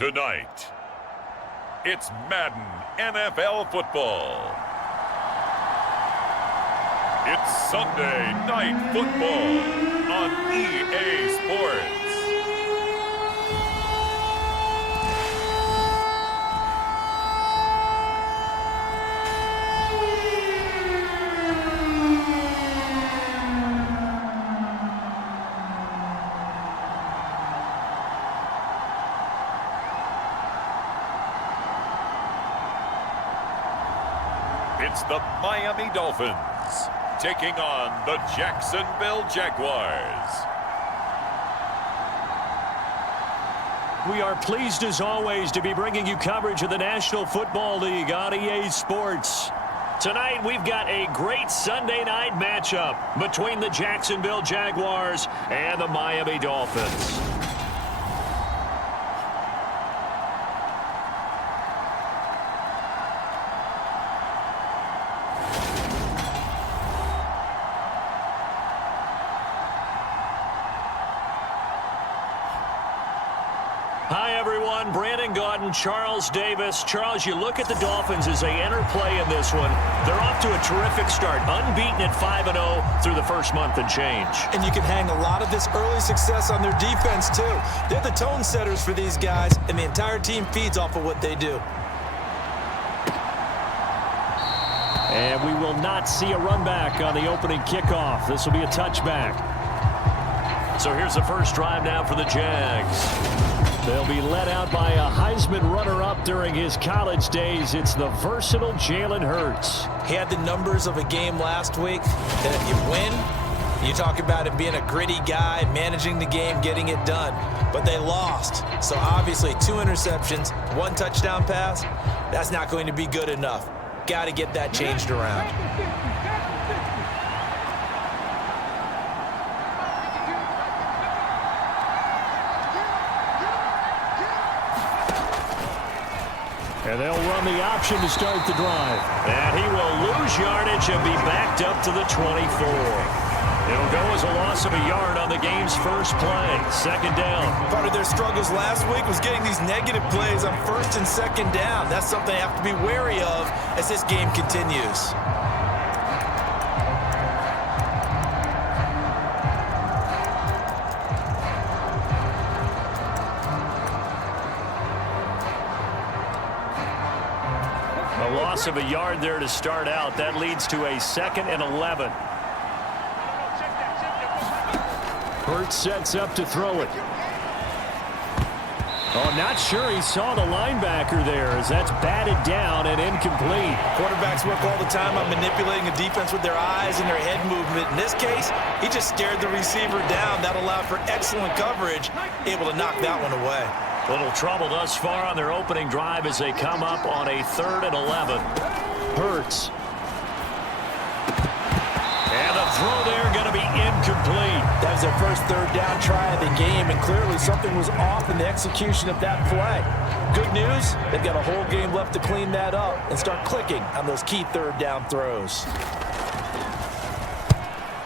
Tonight, it's Madden NFL Football. It's Sunday Night Football on EA Sports. It's the Miami Dolphins taking on the Jacksonville Jaguars. We are pleased as always to be bringing you coverage of the National Football League on EA Sports. Tonight we've got a great Sunday night matchup between the Jacksonville Jaguars and the Miami Dolphins. Hi, everyone. Brandon Gaudin, Charles Davis. Charles, you look at the Dolphins as they enter play in this one. They're off to a terrific start, unbeaten at 5-0 through the first month and change. And you can hang a lot of this early success on their defense, too. They're the tone setters for these guys, and the entire team feeds off of what they do. And we will not see a run back on the opening kickoff. This will be a touchback. So here's the first drive now for the Jags. They'll be led out by a Heisman runner-up during his college days. It's the versatile Jalen Hurts. He had the numbers of a game last week that if you win, you talk about him being a gritty guy, managing the game, getting it done. But they lost. So obviously 2 interceptions, 1 touchdown pass, that's not going to be good enough. Got to get that changed around. And they'll run the option to start the drive. And he will lose yardage and be backed up to the 24. It'll go as a loss of a yard on the game's first play. Second down. Part of their struggles last week was getting these negative plays on first and second down. That's something they have to be wary of as this game continues. A loss of a yard there to start out. That leads to a 2nd and 11. Hurts sets up to throw it. Oh, not sure he saw the linebacker there as that's batted down and incomplete. Quarterbacks work all the time on manipulating a defense with their eyes and their head movement. In this case, he just stared the receiver down. That allowed for excellent coverage, able to knock that one away. Little trouble thus far on their opening drive as they come up on a 3rd and 11. Hurts. And the throw there going to be incomplete. That was their first 3rd down try of the game, and clearly something was off in the execution of that play. Good news, they've got a whole game left to clean that up and start clicking on those key 3rd down throws.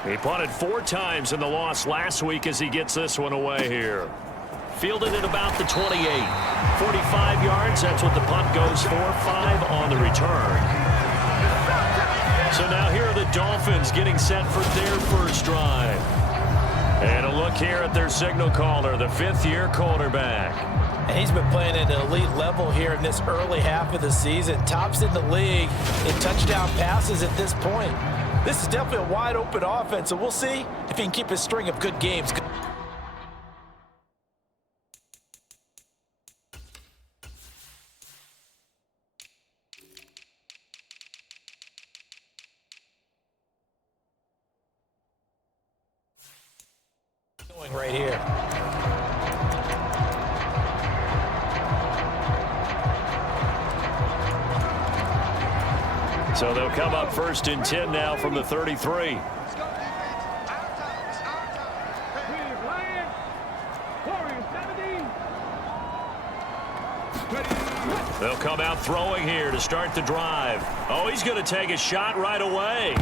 He punted 4 times in the loss last week as he gets this one away here. Fielded at about the 28. 45 yards, that's what the punt goes for. 5 on the return. So now here are the Dolphins getting set for their first drive. And a look here at their signal caller, the 5th-year quarterback. And he's been playing at an elite level here in this early half of the season. Tops in the league in touchdown passes at this point. This is definitely a wide-open offense, so we'll see if he can keep his string of good games. Right here. So they'll come up 1st and 10 now from the 33. They'll come out throwing here to start the drive. Oh, he's going to take a shot right away.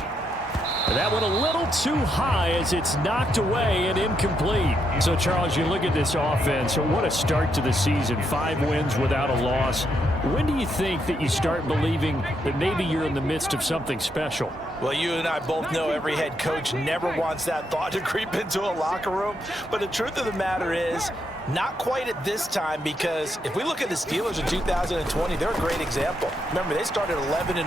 That went a little too high as it's knocked away and incomplete. So, Charles, you look at this offense. So what a start to the season. 5 wins without a loss. When do you think that you start believing that maybe you're in the midst of something special? Well, you and I both know every head coach never wants that thought to creep into a locker room. But the truth of the matter is, not quite at this time, because if we look at the Steelers in 2020, they're a great example. Remember, they started 11-0,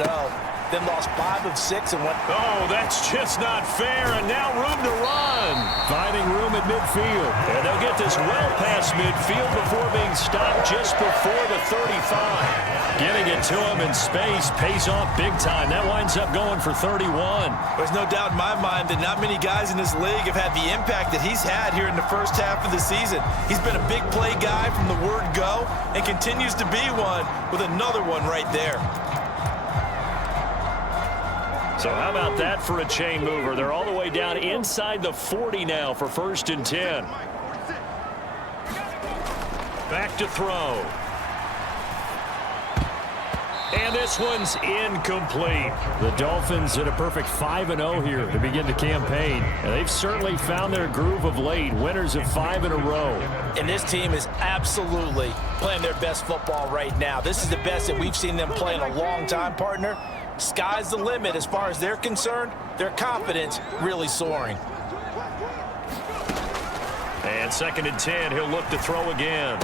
then lost 5 of 6 and went... Oh, that's just not fair, and now room to run. Finding room at midfield. And they'll get this well past midfield before being stopped just before the 35. Getting it to him in space pays off big time. That winds up going for 31. There's no doubt in my mind that not many guys in this league have had the impact that he's had here in the first half of the season. He's been a big play guy from the word go and continues to be one with another one right there. So how about that for a chain mover? They're all the way down inside the 40 now for 1st and 10. Back to throw. And this one's incomplete. The Dolphins at a perfect 5-0 here to begin the campaign. And they've certainly found their groove of late. Winners of 5 in a row. And this team is absolutely playing their best football right now. This is the best that we've seen them play in a long time, partner. Sky's the limit as far as they're concerned. Their confidence really soaring. And 2nd and 10, he'll look to throw again.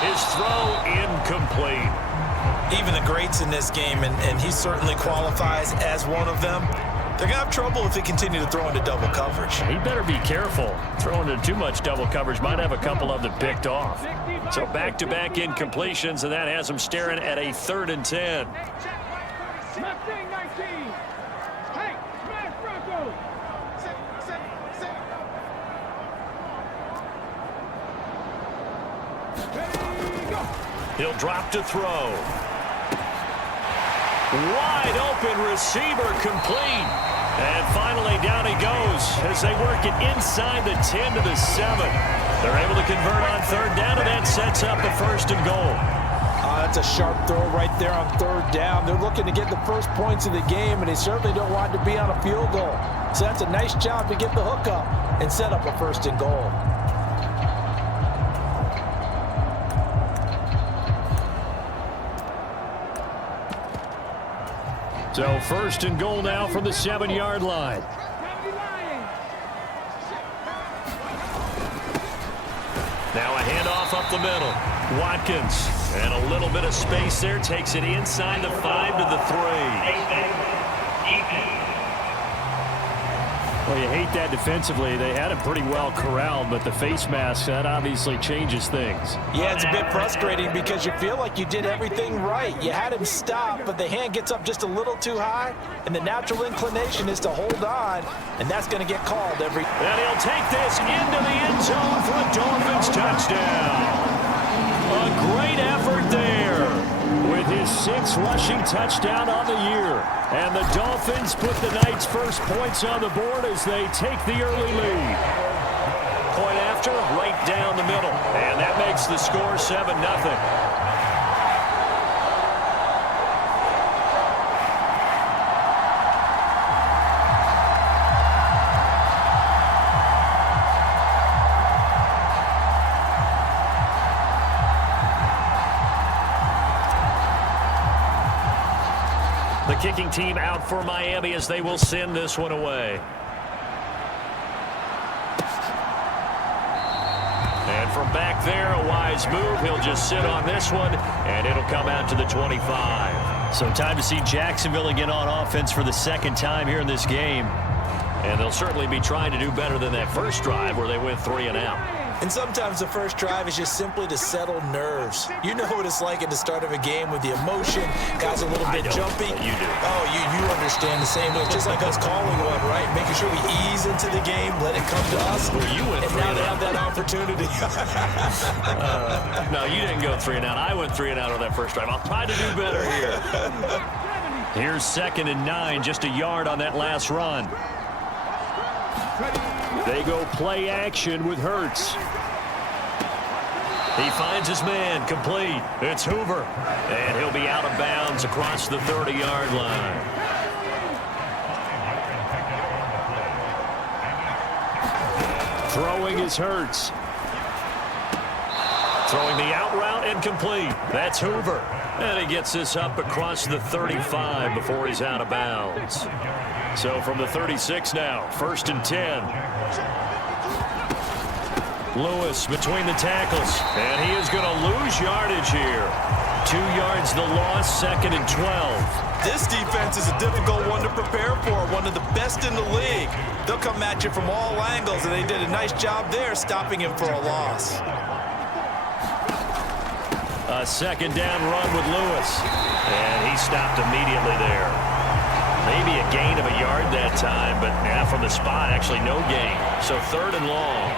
His throw incomplete. Even the greats in this game, and he certainly qualifies as one of them, they're going to have trouble if they continue to throw into double coverage. He better be careful. Throwing into too much double coverage might have a couple of them picked off. So back-to-back incompletions, and that has him staring at a 3rd and 10. He'll drop to throw. Wide open receiver complete. And finally down he goes as they work it inside the 10 to the 7. They're able to convert on 3rd down, and that sets up a 1st and goal. That's a sharp throw right there on 3rd down. They're looking to get the first points of the game, and they certainly don't want to be on a field goal. So that's a nice job to get the hook up and set up a 1st and goal. So 1st and goal now from the 7-yard line. Now a handoff up the middle. Watkins, and a little bit of space there, takes it inside the 5 to the 3. Well, you hate that defensively. They had him pretty well corralled, but the face mask, that obviously changes things. Yeah, it's a bit frustrating because you feel like you did everything right. You had him stop, but the hand gets up just a little too high, and the natural inclination is to hold on, and that's going to get called every... And he'll take this into the end zone for a Dolphins touchdown. A great effort there with his 6th rushing touchdown on the year. And the Dolphins put the night's first points on the board as they take the early lead. Point after, right down the middle. And that makes the score 7-0. The kicking team out for Miami as they will send this one away. And from back there, a wise move. He'll just sit on this one, and it'll come out to the 25. So time to see Jacksonville again on offense for the 2nd time here in this game. And they'll certainly be trying to do better than that first drive where they went 3 and out. And sometimes the first drive is just simply to settle nerves. You know what it's like at the start of a game with the emotion. Guys a little bit jumpy. You do. Oh, you understand the same way. It's just like us calling one, right? Making sure we ease into the game, let it come to us. Well, you went and 3 now and they out. have that opportunity. No, you didn't go 3 and out. I went 3 and out on that first drive. I'll try to do better here. Here's 2nd and 9, just a yard on that last run. They go play action with Hurts. He finds his man, complete. It's Hoover, and he'll be out of bounds across the 30-yard line. Throwing is Hurts. Throwing the out route and complete. That's Hoover. And he gets this up across the 35 before he's out of bounds. So from the 36 now, 1st and 10. Lewis between the tackles. And he is going to lose yardage here. 2 yards the loss, 2nd and 12. This defense is a difficult one to prepare for, one of the best in the league. They'll come at you from all angles, and they did a nice job there stopping him for a loss. A 2nd down run with Lewis. And he stopped immediately there. Maybe a gain of a yard that time, but from the spot, actually no gain. So 3rd and long.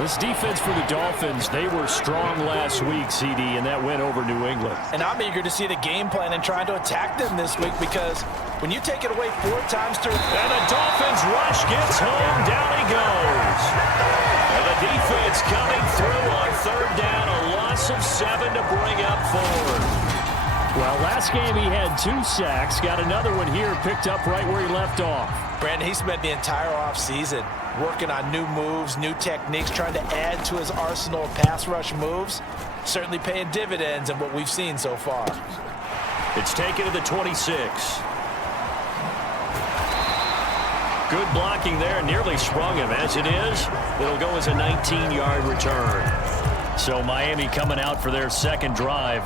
This defense for the Dolphins, they were strong last week, CD, and that went over New England. And I'm eager to see the game plan and trying to attack them this week, because when you take it away 4 times to... And the Dolphins rush gets home. Down he goes. And the defense coming through on 3rd down. A loss of 7 to bring up 4. Well, last game he had 2 sacks. Got another one here, picked up right where he left off. Brandon, he spent the entire offseason working on new moves, new techniques, trying to add to his arsenal of pass rush moves. Certainly paying dividends in what we've seen so far. It's taken to the 26. Good blocking there. Nearly sprung him. As it is, it'll go as a 19-yard return. So Miami coming out for their 2nd drive.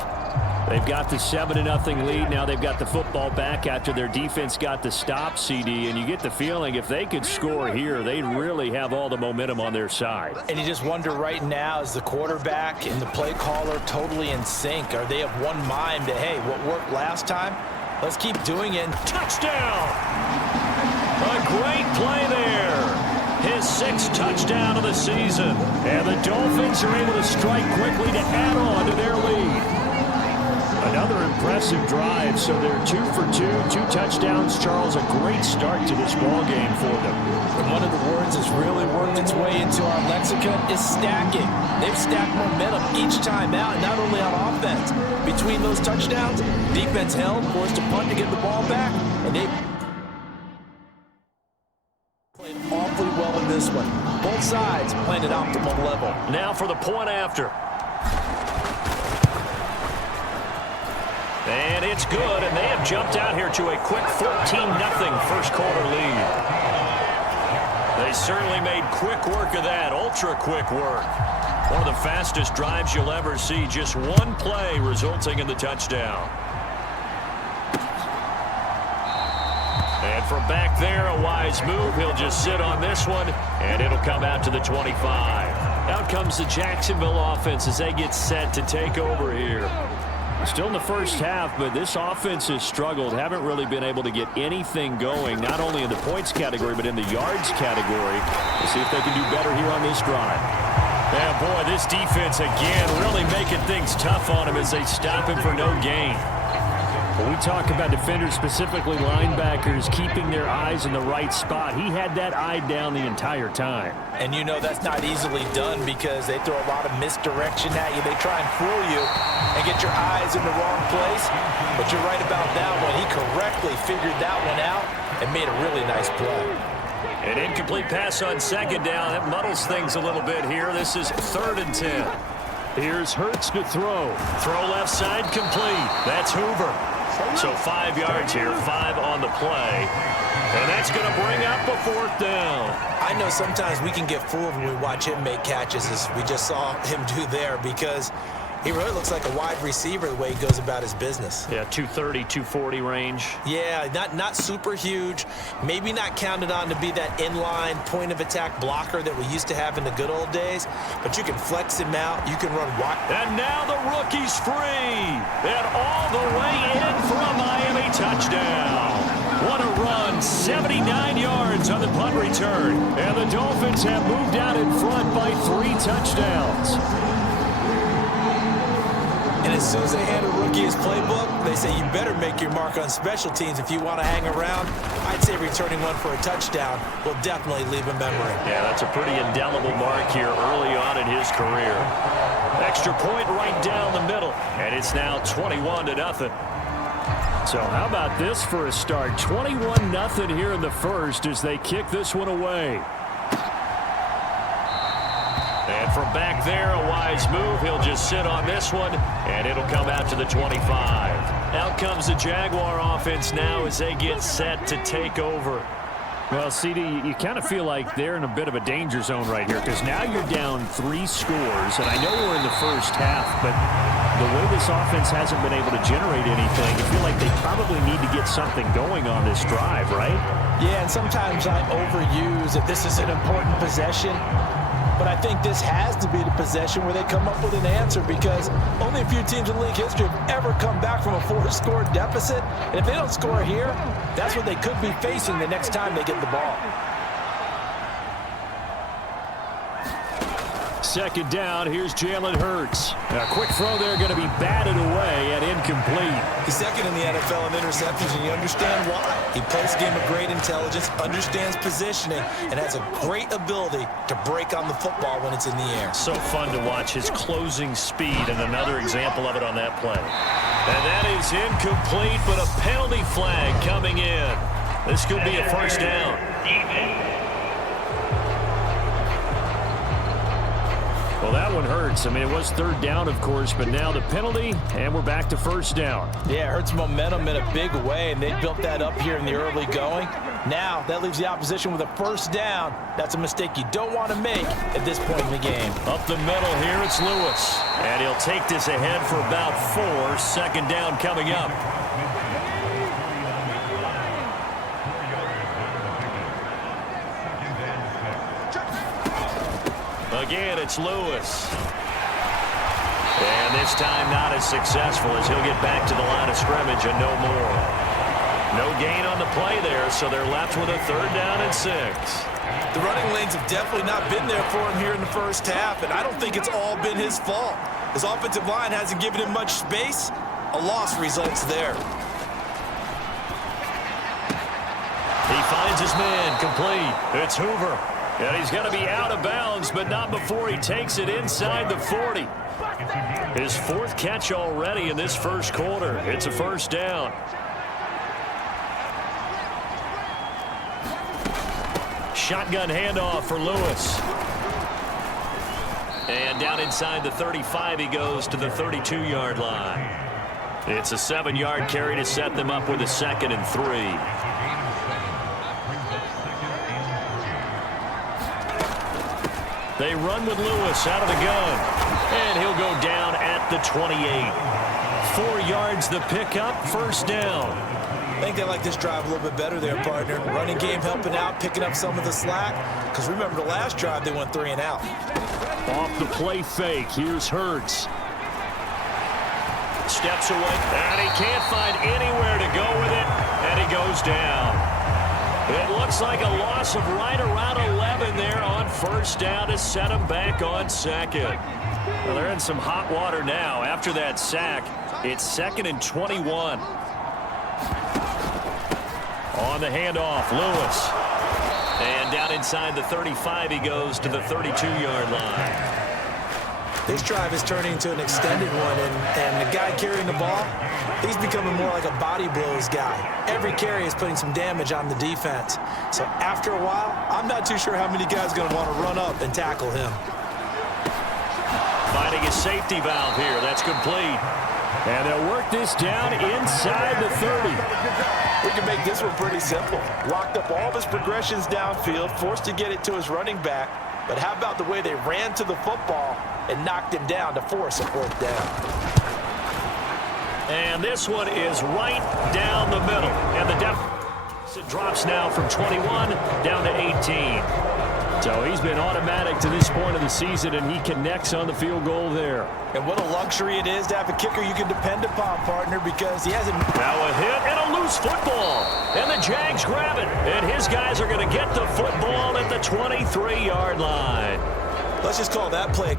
They've got the 7-0 lead. Now they've got the football back after their defense got the stop, CD. And you get the feeling if they could score here, they'd really have all the momentum on their side. And you just wonder right now, is the quarterback and the play caller totally in sync? Are they of one mind that, hey, what worked last time, let's keep doing it. Touchdown! A great play there. His 6th touchdown of the season. And the Dolphins are able to strike quickly to add on to their lead. Another impressive drive, so they're 2 for 2, 2 touchdowns. Charles, a great start to this ball game for them. And one of the words that's really worked its way into our lexicon is stacking. They've stacked momentum each time out, not only on offense. Between those touchdowns, defense held, forced a punt to get the ball back, and they played awfully well in this one. Both sides playing at optimal level. Now for the point after. And it's good, and they have jumped out here to a quick 14-0 first quarter lead. They certainly made quick work of that, ultra-quick work. One of the fastest drives you'll ever see, just one play resulting in the touchdown. And from back there, a wise move. He'll just sit on this one, and it'll come out to the 25. Out comes the Jacksonville offense as they get set to take over here. Still in the first half, but this offense has struggled. Haven't really been able to get anything going, not only in the points category, but in the yards category. We'll see if they can do better here on this drive. Yeah, boy, this defense again really making things tough on him as they stop him for no gain. When we talk about defenders, specifically linebackers, keeping their eyes in the right spot, he had that eye down the entire time. And you know that's not easily done because they throw a lot of misdirection at you. They try and fool you and get your eyes in the wrong place. But you're right about that one. He correctly figured that one out and made a really nice play. An incomplete pass on 2nd down. That muddles things a little bit here. This is 3rd and 10. Here's Hurts to throw. Throw left side complete. That's Hoover. So 5 yards here, 5 on the play. And that's going to bring up a 4th down. I know sometimes we can get fooled when we watch him make catches, as we just saw him do there, because he really looks like a wide receiver the way he goes about his business. Yeah, 230, 240 range. Yeah, not super huge. Maybe not counted on to be that inline point-of-attack blocker that we used to have in the good old days, but you can flex him out. You can run wide. And now the rookie's free. And all the way in for a Miami touchdown. What a run, 79 yards on the punt return. And the Dolphins have moved out in front by 3 touchdowns. And as soon as they hand a rookie his playbook, they say you better make your mark on special teams if you want to hang around. I'd say returning one for a touchdown will definitely leave a memory. Yeah, that's a pretty indelible mark here early on in his career. Extra point right down the middle, and it's now 21-0. So how about this for a start? 21-0 here in the first as they kick this one away. from back there, a wise move. He'll just sit on this one, and it'll come out to the 25. Out comes the Jaguar offense now as they get set to take over. Well, CD, you kind of feel like they're in a bit of a danger zone right here because now you're down 3 scores, and I know we're in the first half, but the way this offense hasn't been able to generate anything, I feel like they probably need to get something going on this drive, right? Yeah, and sometimes I overuse that this is an important possession. But I think this has to be the possession where they come up with an answer because only a few teams in league history have ever come back from a 4-score deficit. And if they don't score here, that's what they could be facing the next time they get the ball. Second down, here's Jalen Hurts. A quick throw there, going to be batted away and incomplete. He's second in the NFL in interceptions, and you understand why. He plays a game of great intelligence, understands positioning, and has a great ability to break on the football when it's in the air. So fun to watch his closing speed, and another example of it on that play. And that is incomplete, but a penalty flag coming in. This could be a first down. Well, that one hurts. I mean, it was third down, of course, but now the penalty, and we're back to first down. Yeah, it hurts momentum in a big way, and they built that up here in the early going. Now, that leaves the opposition with a first down. That's a mistake you don't want to make at this point in the game. Up the middle here, it's Lewis. And he'll take this ahead for about 4. Second down coming up. Again, it's Lewis. And this time not as successful as he'll get back to the line of scrimmage and no more. No gain on the play there, so they're left with a third down and 6. The running lanes have definitely not been there for him here in the first half, and I don't think it's all been his fault. His offensive line hasn't given him much space. A loss results there. He finds his man complete. It's Hoover. And he's going to be out of bounds, but not before he takes it inside the 40. His 4th catch already in this first quarter. It's a first down. Shotgun handoff for Lewis. And down inside the 35 he goes to the 32-yard line. It's a 7-yard carry to set them up with a 2nd and 3. They run with Lewis out of the gun. And he'll go down at the 28. 4 yards the pickup, first down. I think they like this drive a little bit better there, partner. Running game helping out, picking up some of the slack. Because remember the last drive, they went 3 and out. Off the play fake, here's Hurts. Steps away, and he can't find anywhere to go with it, and he goes down. It looks like a loss of right around 11 there on first down to set him back on second. Well, they're in some hot water now. After that sack, it's 2nd and 21. On the handoff, Lewis. And down inside the 35 he goes to the 32-yard line. This drive is turning into an extended one, and the guy carrying the ball, he's becoming more like a body blows guy. Every carry is putting some damage on the defense. So after a while, I'm not too sure how many guys are going to want to run up and tackle him. Finding his safety valve here. That's complete. And they'll work this down inside the 30. We can make this one pretty simple. Locked up all of his progressions downfield, forced to get it to his running back. But how about the way they ran to the football and knocked him down to force a 4th down? And this one is right down the middle. And the deficit drops now from 21 down to 18. So he's been automatic to this point of the season, and he connects on the field goal there. And what a luxury it is to have a kicker you can depend upon, partner, because he hasn't... Now a hit and a loose football. And the Jags grab it. And his guys are going to get the football at the 23-yard line. Let's just call that play.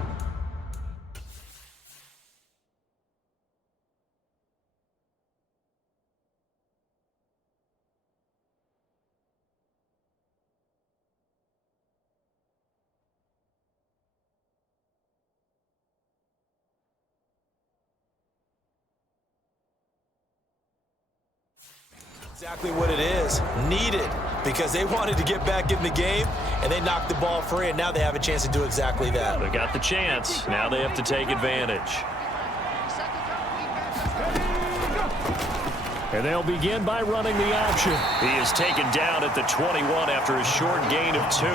Exactly what it is. Needed, because they wanted to get back in the game, and they knocked the ball free, and now they have a chance to do exactly that. They got the chance. Now they have to take advantage. And they'll begin by running the option. He is taken down at the 21 after a short gain of 2.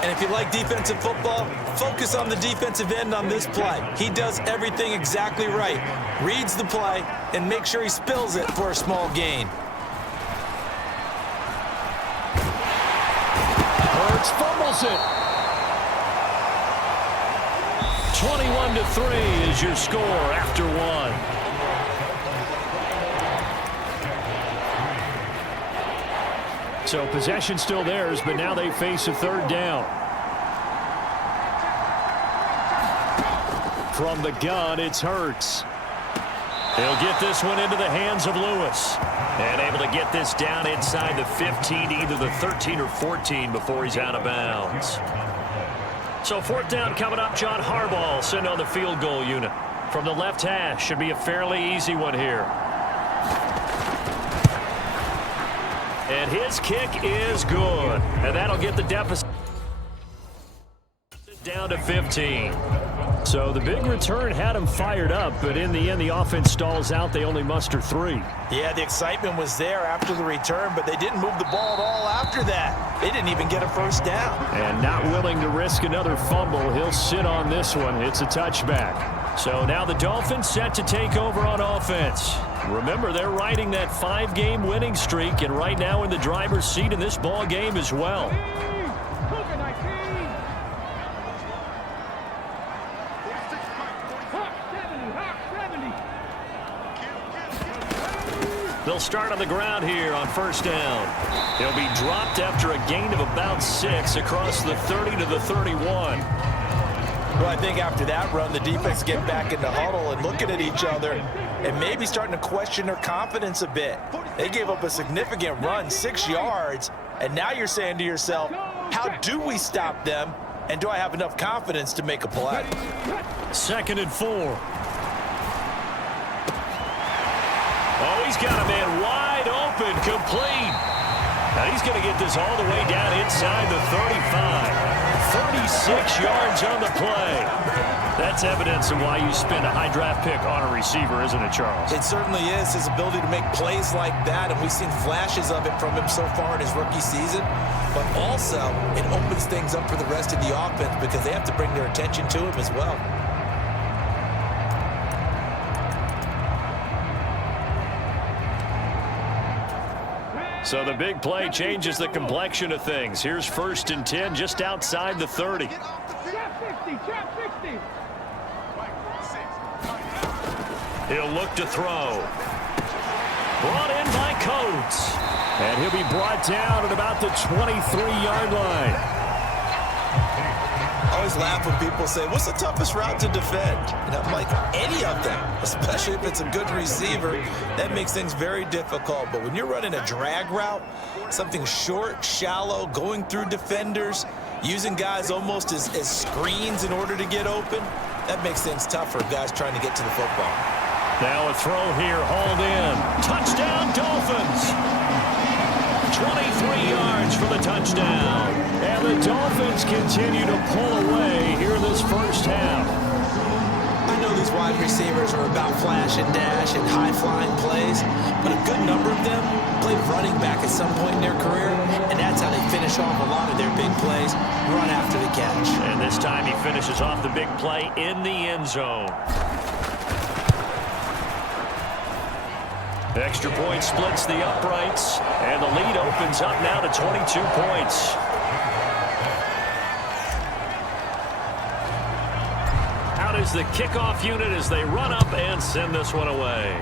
And if you like defensive football, focus on the defensive end on this play. He does everything exactly right. Reads the play and makes sure he spills it for a small gain. Hurts fumbles it. 21-3 is your score after 1. So possession still theirs, but now they face a third down. From the gun, it's Hurts. He'll get this one into the hands of Lewis. And able to get this down inside the 15, either the 13 or 14 before he's out of bounds. So 4th down coming up. John Harbaugh sent on the field goal unit. From the left hash, should be a fairly easy one here. And his kick is good. And that'll get the deficit down to 15. So the big return had him fired up, but in the end, the offense stalls out. They only muster 3. Yeah, the excitement was there after the return, but they didn't move the ball at all after that. They didn't even get a first down. And not willing to risk another fumble, he'll sit on this one. It's a touchback. So now the Dolphins set to take over on offense. Remember, they're riding that 5-game winning streak, and right now in the driver's seat in this ball game as well. They'll start on the ground here on 1st down. He'll be dropped after a gain of about 6 across the 30 to the 31. Well, I think after that run, the defense get back in the huddle and looking at each other and maybe starting to question their confidence a bit. They gave up a significant run, 6 yards, and now you're saying to yourself, how do we stop them, and do I have enough confidence to make a play? 2nd and 4. Oh, he's got a man wide open, complete. Now he's going to get this all the way down inside the 35. 36 yards on the play. That's evidence of why you spend a high draft pick on a receiver, isn't it, Charles? It certainly is. His ability to make plays like that, and we've seen flashes of it from him so far in his rookie season. But also, it opens things up for the rest of the offense because they have to bring their attention to him as well. So the big play changes the complexion of things. Here's 1st and 10 just outside the 30. He'll look to throw. Brought in by Coates. And he'll be brought down at about the 23-yard line. I always laugh when people say, what's the toughest route to defend? And I'm like, any of them, especially if it's a good receiver. That makes things very difficult. But when you're running a drag route, something short, shallow, going through defenders, using guys almost as screens in order to get open, that makes things tough for guys trying to get to the football. Now a throw here, hauled in. Touchdown, Dolphins! 23 yards for the touchdown. And the Dolphins continue to pull away here in this first half. I know these wide receivers are about flash and dash and high-flying plays, but a good number of them played running back at some point in their career, and that's how they finish off a lot of their big plays, run after the catch. And this time he finishes off the big play in the end zone. Extra point splits the uprights, and the lead opens up now to 22 points. Out is the kickoff unit as they run up and send this one away.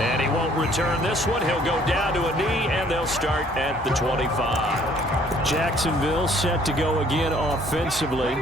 And he won't return this one. He'll go down to a knee, and they'll start at the 25. Jacksonville set to go again offensively.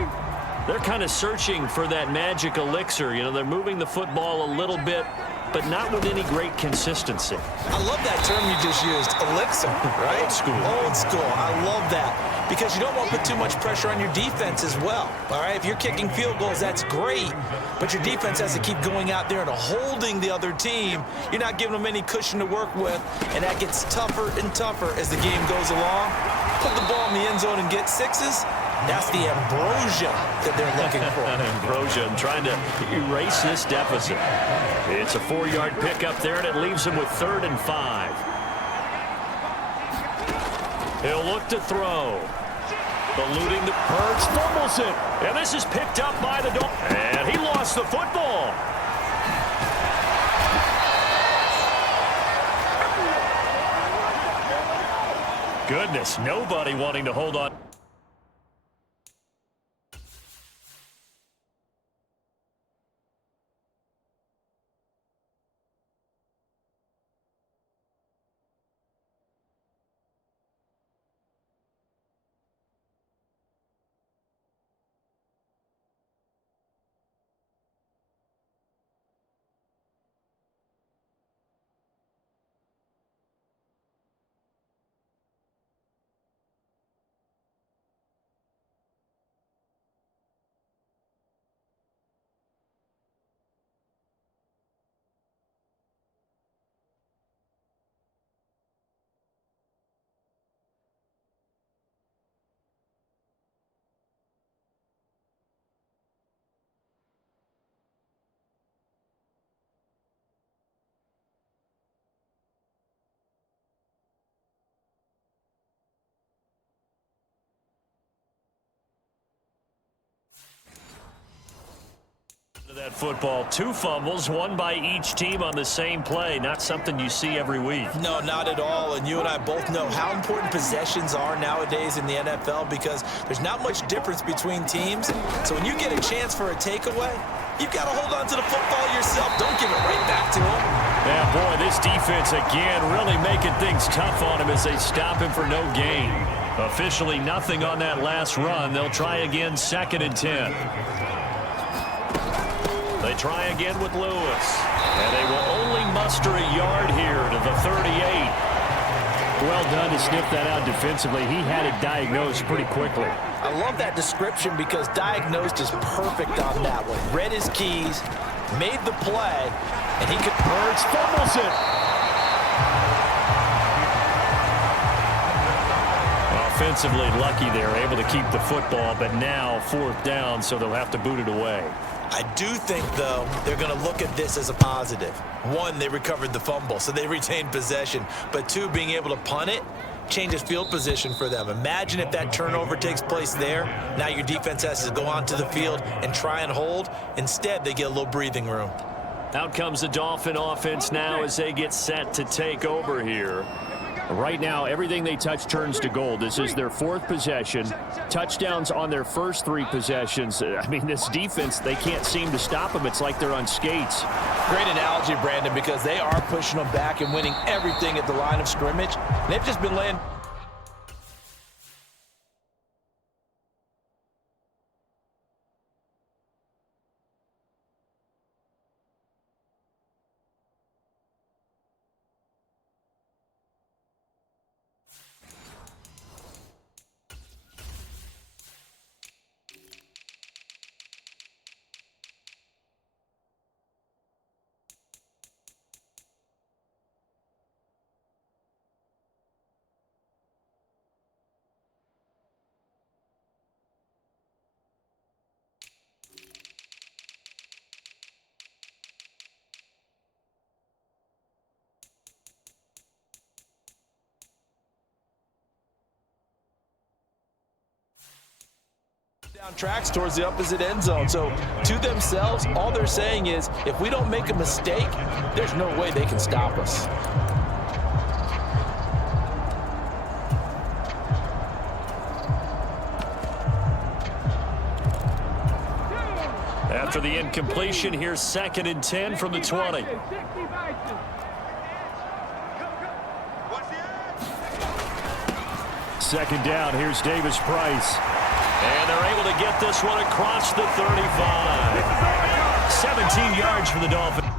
They're kind of searching for that magic elixir. You know, they're moving the football a little bit, but not with any great consistency. I love that term you just used, elixir, right? Old school. Old school. I love that. because you don't want to put too much pressure on your defense as well. All right, if you're kicking field goals, that's great, but your defense has to keep going out there and holding the other team. You're not giving them any cushion to work with, and that gets tougher and tougher as the game goes along. Put the ball in the end zone and get sixes. That's the ambrosia that they're looking for. Ambrosia and trying to erase this deficit. It's a 4-yard pickup there, and it leaves him with 3rd and 5. He'll look to throw. Eluding the Hurts, fumbles it. And this is picked up by the Dolphins. And he lost the football. Goodness, nobody wanting to hold on. That football, 2 fumbles, 1 by each team on the same play. Not something you see every week. No, not at all. And you and I both know how important possessions are nowadays in the NFL because there's not much difference between teams. So when you get a chance for a takeaway, you've got to hold on to the football yourself. Don't give it right back to him. Yeah, boy, this defense again really making things tough on him as they stop him for no gain. Officially nothing on that last run. They'll try again, 2nd and 10. They try again with Lewis. And they will only muster a yard here to the 38. Well done to sniff that out defensively. He had it diagnosed pretty quickly. I love that description because diagnosed is perfect on that one. Read his keys, made the play, and he could... Hurts fumbles it. Offensively lucky they're able to keep the football, but now 4th down, so they'll have to boot it away. I do think, though, they're going to look at this as a positive. 1, they recovered the fumble, so they retained possession. But 2, being able to punt it changes field position for them. Imagine if that turnover takes place there. Now your defense has to go onto the field and try and hold. Instead, they get a little breathing room. Out comes the Dolphin offense now as they get set to take over here. Right now, everything they touch turns to gold. This is their 4th possession. Touchdowns on their first 3 possessions. I mean, this defense, they can't seem to stop them. It's like they're on skates. Great analogy, Brandon, because they are pushing them back and winning everything at the line of scrimmage. And they've just been laying... down tracks towards the opposite end zone. So to themselves, all they're saying is, if we don't make a mistake, there's no way they can stop us. After the incompletion, here's 2nd and 10 from the 20. Second down, here's Davis Price. And they're able to get this one across the 35. 17 yards for the Dolphins.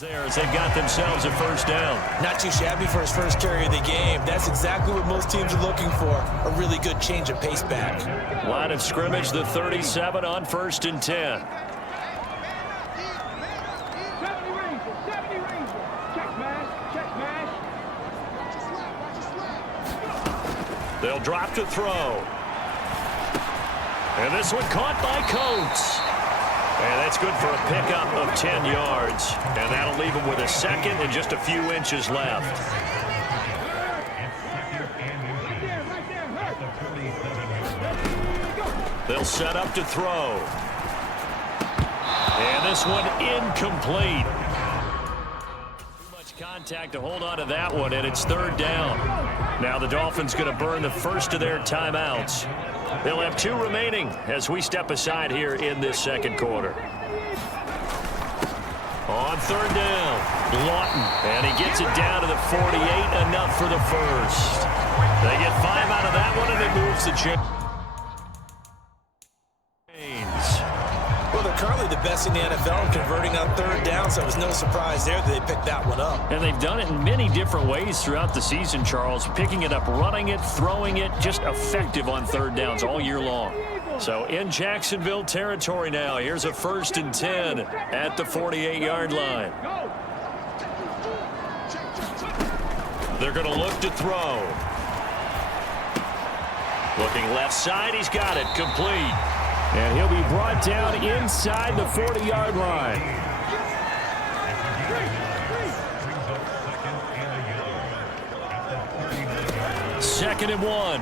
There as they've got themselves a first down. Not too shabby for his first carry of the game. That's exactly what most teams are looking for, a really good change of pace back. Line of scrimmage, the 37 on 1st and 10. They'll drop to throw. And this one caught by Coates. And that's good for a pickup of 10 yards. And that'll leave him with a second and just a few inches left. They'll set up to throw. And this one incomplete. Too much contact to hold on to that one, and it's 3rd down. Now the Dolphins going to burn the first of their timeouts. They'll have 2 remaining as we step aside here in this second quarter. On 3rd down, Lawton, and he gets it down to the 48, enough for the first. They get 5 out of that one, and it moves the chain. Well, they're currently the best in the NFL in converting on 3rd down, so it was no surprise there that they picked that one up. And they've done it in many different ways throughout the season, Charles. Picking it up, running it, throwing it, just effective on 3rd downs all year long. So in Jacksonville territory now, here's a 1st and 10 at the 48-yard line. They're going to look to throw. Looking left side, he's got it, complete. And he'll be brought down inside the 40-yard line. Second and 1.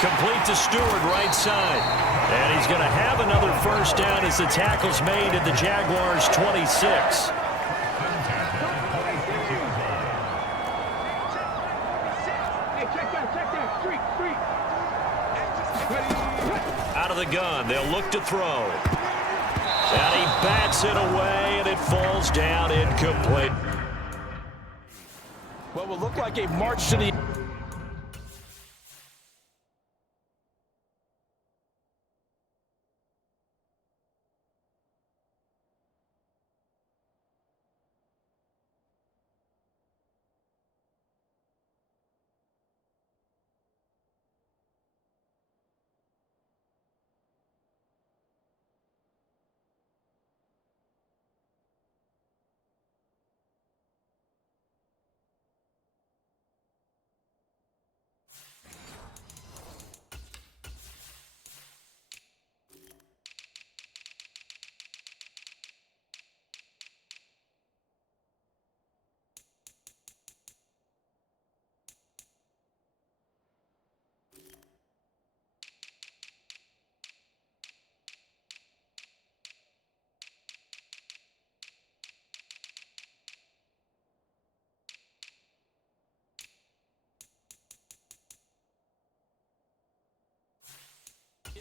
Complete to Stewart, right side. And he's going to have another first down as the tackle's made at the Jaguars' 26. Out of the gun, they'll look to throw. And he bats it away, and it falls down incomplete. What will look like a march to the...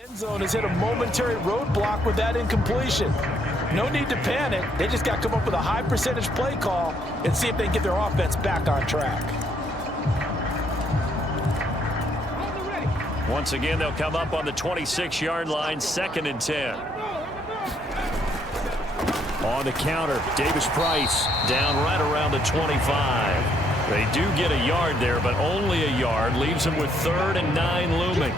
End zone has hit a momentary roadblock with that incompletion. No need to panic. They just got to come up with a high percentage play call and see if they can get their offense back on track. Once again, they'll come up on the 26-yard line, 2nd and 10. On the counter, Davis Price. Down right around the 25. They do get a yard there, but only a yard. Leaves them with 3rd and 9 looming.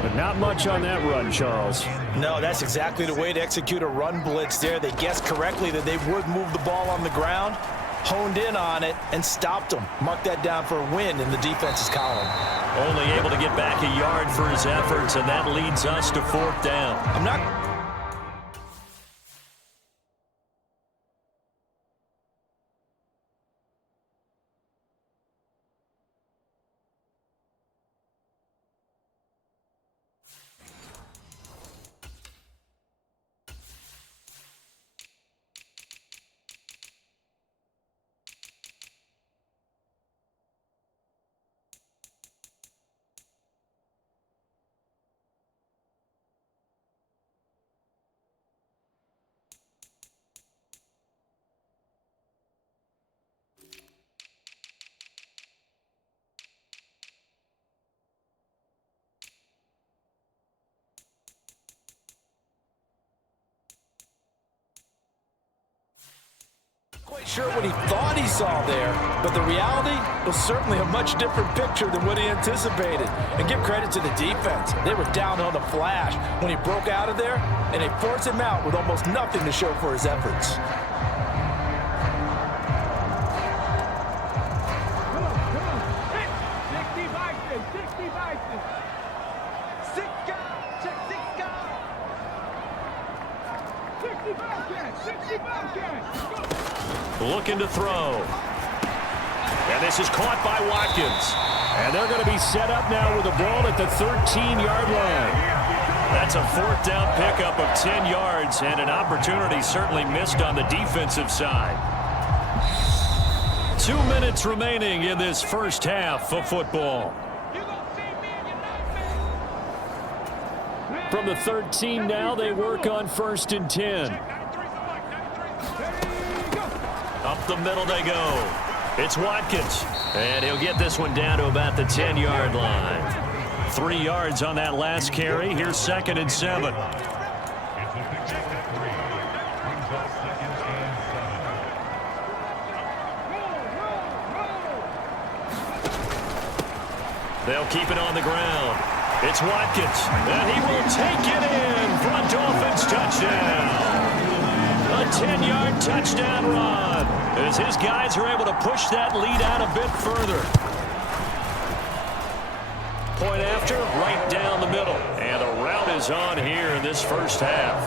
But not much on that run, Charles. No, that's exactly the way to execute a run blitz there. They guessed correctly that they would move the ball on the ground, honed in on it, and stopped them. Mark that down for a win in the defense's column. Only able to get back a yard for his efforts, and that leads us to 4th down. I'm not... sure what he thought he saw there, but the reality was certainly a much different picture than what he anticipated. And give credit to the defense. They were down on the flash when he broke out of there, and they forced him out with almost nothing to show for his efforts. Looking to throw. And this is caught by Watkins. And they're going to be set up now with the ball at the 13-yard line. That's a fourth down pickup of 10 yards and an opportunity certainly missed on the defensive side. 2 minutes remaining in this first half of football. From the 13 now, they work on 1st and 10. Up the middle they go. It's Watkins. And he'll get this one down to about the 10-yard line. 3 yards on that last carry. Here's 2nd and 7. They'll keep it on the ground. It's Watkins. And he will take it in for a Dolphins touchdown. A 10-yard touchdown run as his guys are able to push that lead out a bit further. Point after, right down the middle. And the route is on here in this first half.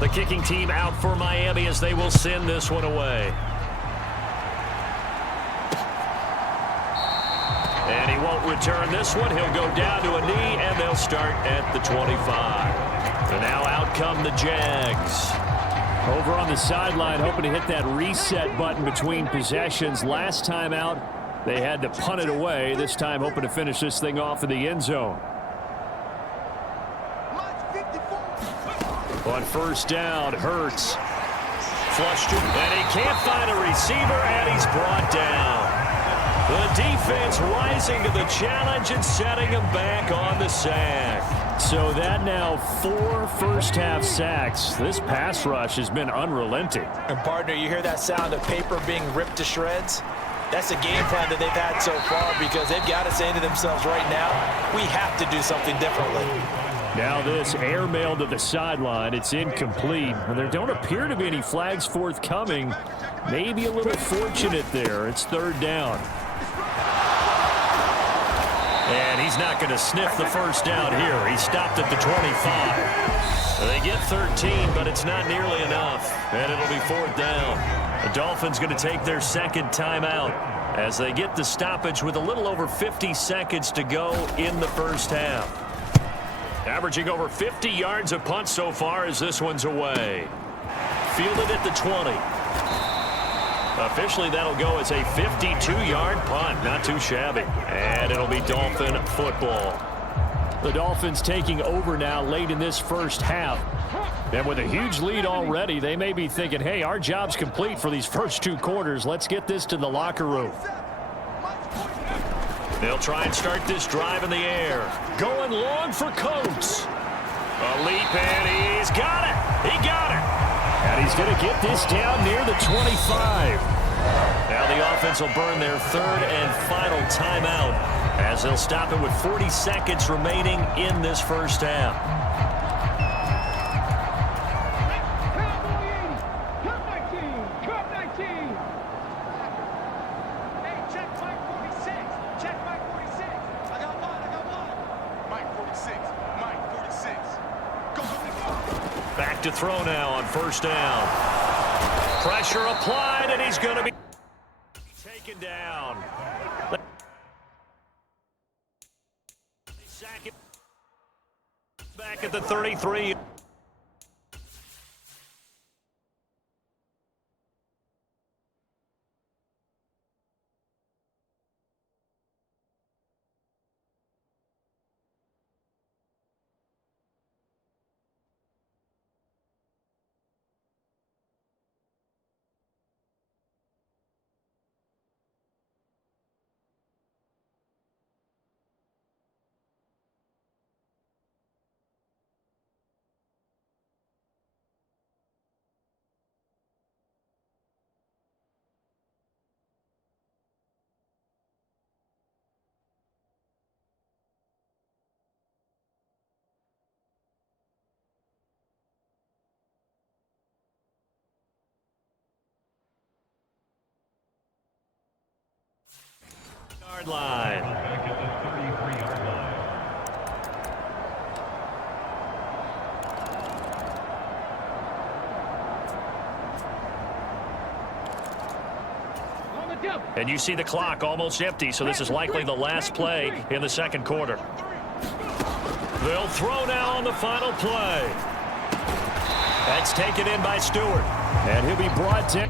The kicking team out for Miami as they will send this one away. And he won't return this one. He'll go down to a knee, and they'll start at the 25. And now out come the Jags. Over on the sideline, hoping to hit that reset button between possessions. Last time out, they had to punt it away. This time, hoping to finish this thing off in the end zone. On 1st down, Hurts. Flushed it, and he can't find a receiver, and he's brought down. The defense rising to the challenge and setting him back on the sack. So that now 4 first-half sacks. This pass rush has been unrelenting. And, partner, you hear that sound of paper being ripped to shreds? That's the game plan that they've had so far because they've got to say to themselves right now, we have to do something differently. Now this airmail to the sideline. It's incomplete. And there don't appear to be any flags forthcoming. Maybe a little fortunate there. It's 3rd down. And he's not going to sniff the first down here. He stopped at the 25. They get 13, but it's not nearly enough. And it'll be 4th down. The Dolphins going to take their 2nd timeout as they get the stoppage with a little over 50 seconds to go in the first half. Averaging over 50 yards a punt so far as this one's away. Fielded at the 20. Officially, that'll go as a 52-yard punt. Not too shabby. And it'll be Dolphin football. The Dolphins taking over now late in this first half. And with a huge lead already, they may be thinking, hey, our job's complete for these first 2 quarters. Let's get this to the locker room. They'll try and start this drive in the air. Going long for Coates. A leap, and he's got it. He got it. And he's going to get this down near the 25. Now the offense will burn their 3rd and final timeout as they'll stop it with 40 seconds remaining in this first half. Back to throw now on 1st down. Pressure applied, and he's going to be taken down. Back at the 33. line. And you see the clock almost empty, so this is likely the last play in the second quarter. They'll throw now on the final play. That's taken in by Stewart. And he'll be brought down.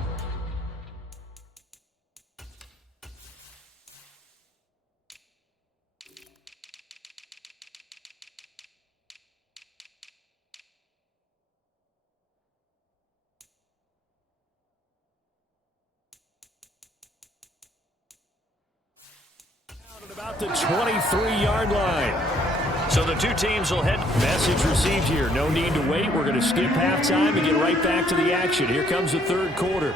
About the 23-yard line. So the two teams will head. Message received here. No need to wait. We're going to skip halftime and get right back to the action. Here comes the third quarter.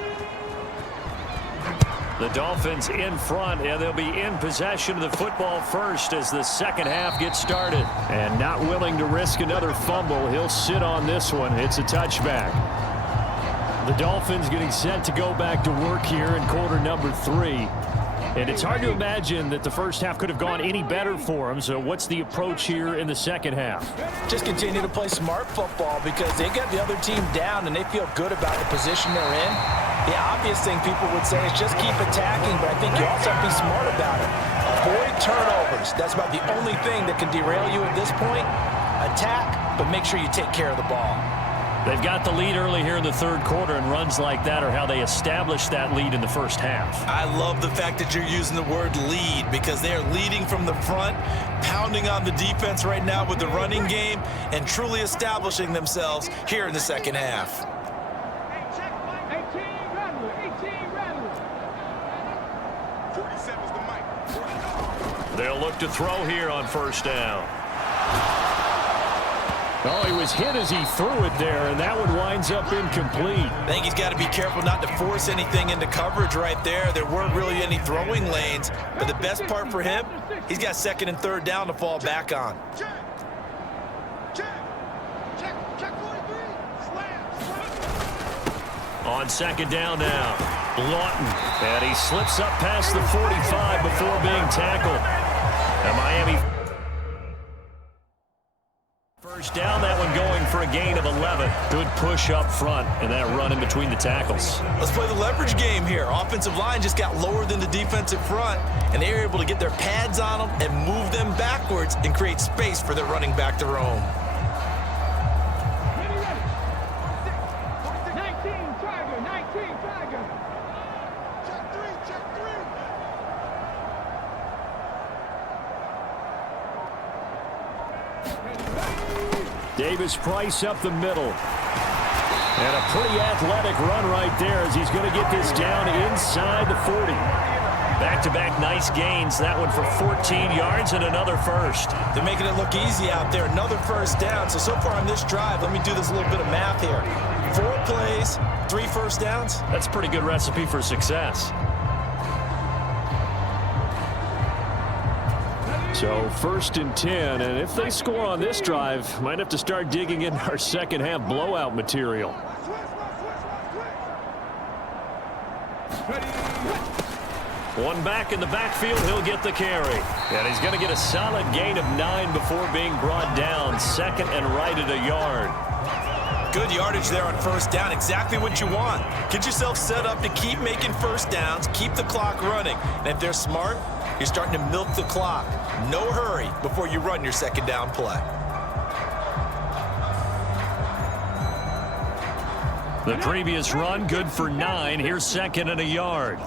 The Dolphins in front, and they'll be in possession of the football first as the second half gets started. And not willing to risk another fumble, he'll sit on this one. It's a touchback. The Dolphins getting set to go back to work here in quarter number 3. And it's hard to imagine that the first half could have gone any better for them. So what's the approach here in the second half? Just continue to play smart football because they got the other team down and they feel good about the position they're in. The obvious thing people would say is just keep attacking, but I think you also have to be smart about it. Avoid turnovers. That's about the only thing that can derail you at this point. Attack, but make sure you take care of the ball. They've got the lead early here in the third quarter, and runs like that are how they established that lead in the first half. I love the fact that you're using the word lead because they're leading from the front, pounding on the defense right now with the running game, and truly establishing themselves here in the second half. They'll look to throw here on first down. Oh, he was hit as he threw it there, and that one winds up incomplete. I think he's got to be careful not to force anything into coverage right there. There weren't really any throwing lanes, but the best part for him, he's got second and third down to fall back on. On second down now, Lawton, and he slips up past the 45 before being tackled. And Miami first down, that one going for a gain of 11. Good push up front, and that run in between the tackles. Let's play the leverage game here. Offensive line just got lower than the defensive front, and they were able to get their pads on them and move them backwards and create space for their running back to roam. Davis Price up the middle. And a pretty athletic run right there as he's going to get this down inside the 40. Back-to-back nice gains. That one for 14 yards and another first. They're making it look easy out there. Another first down. So far on this drive, let me do this little bit of math here. 4 plays, 3 first downs. That's a pretty good recipe for success. So first and 10, and if they score on this drive, might have to start digging in our second half blowout material. One back in the backfield, he'll get the carry. And he's going to get a solid gain of 9 before being brought down. Second and right at a yard. Good yardage there on first down. Exactly what you want. Get yourself set up to keep making first downs, keep the clock running. And if they're smart, you're starting to milk the clock. No hurry before you run your second down play. The previous run, good for 9. Here's second and a yard.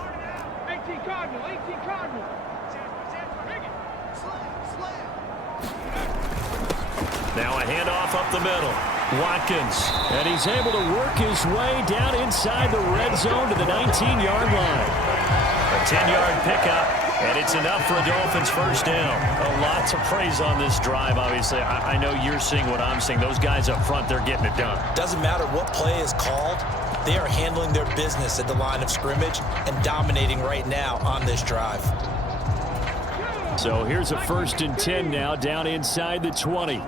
18 Cardinal, 18 Cardinal. Now a handoff up the middle. Watkins. And he's able to work his way down inside the red zone to the 19-yard line. A 10-yard pickup. And it's enough for a Dolphins first down. A lot to praise on this drive, obviously. I know you're seeing what I'm seeing. Those guys up front, they're getting it done. Doesn't matter what play is called. They are handling their business at the line of scrimmage and dominating right now on this drive. So here's a first and 10 now down inside the 20.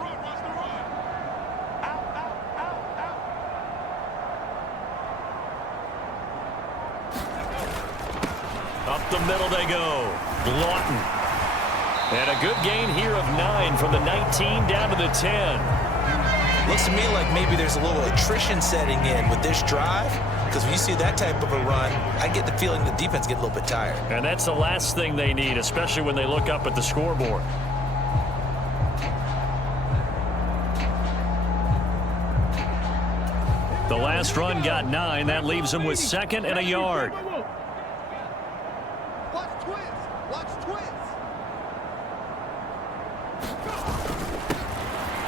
Up the middle they go. Lawton. And a good gain here of 9 from the 19 down to the 10. Looks to me like maybe there's a little attrition setting in with this drive, because when you see that type of a run, I get the feeling the defense get a little bit tired. And that's the last thing they need, especially when they look up at the scoreboard. The last run got 9. That leaves them with 2nd and a yard. Watch twins. Watch twins.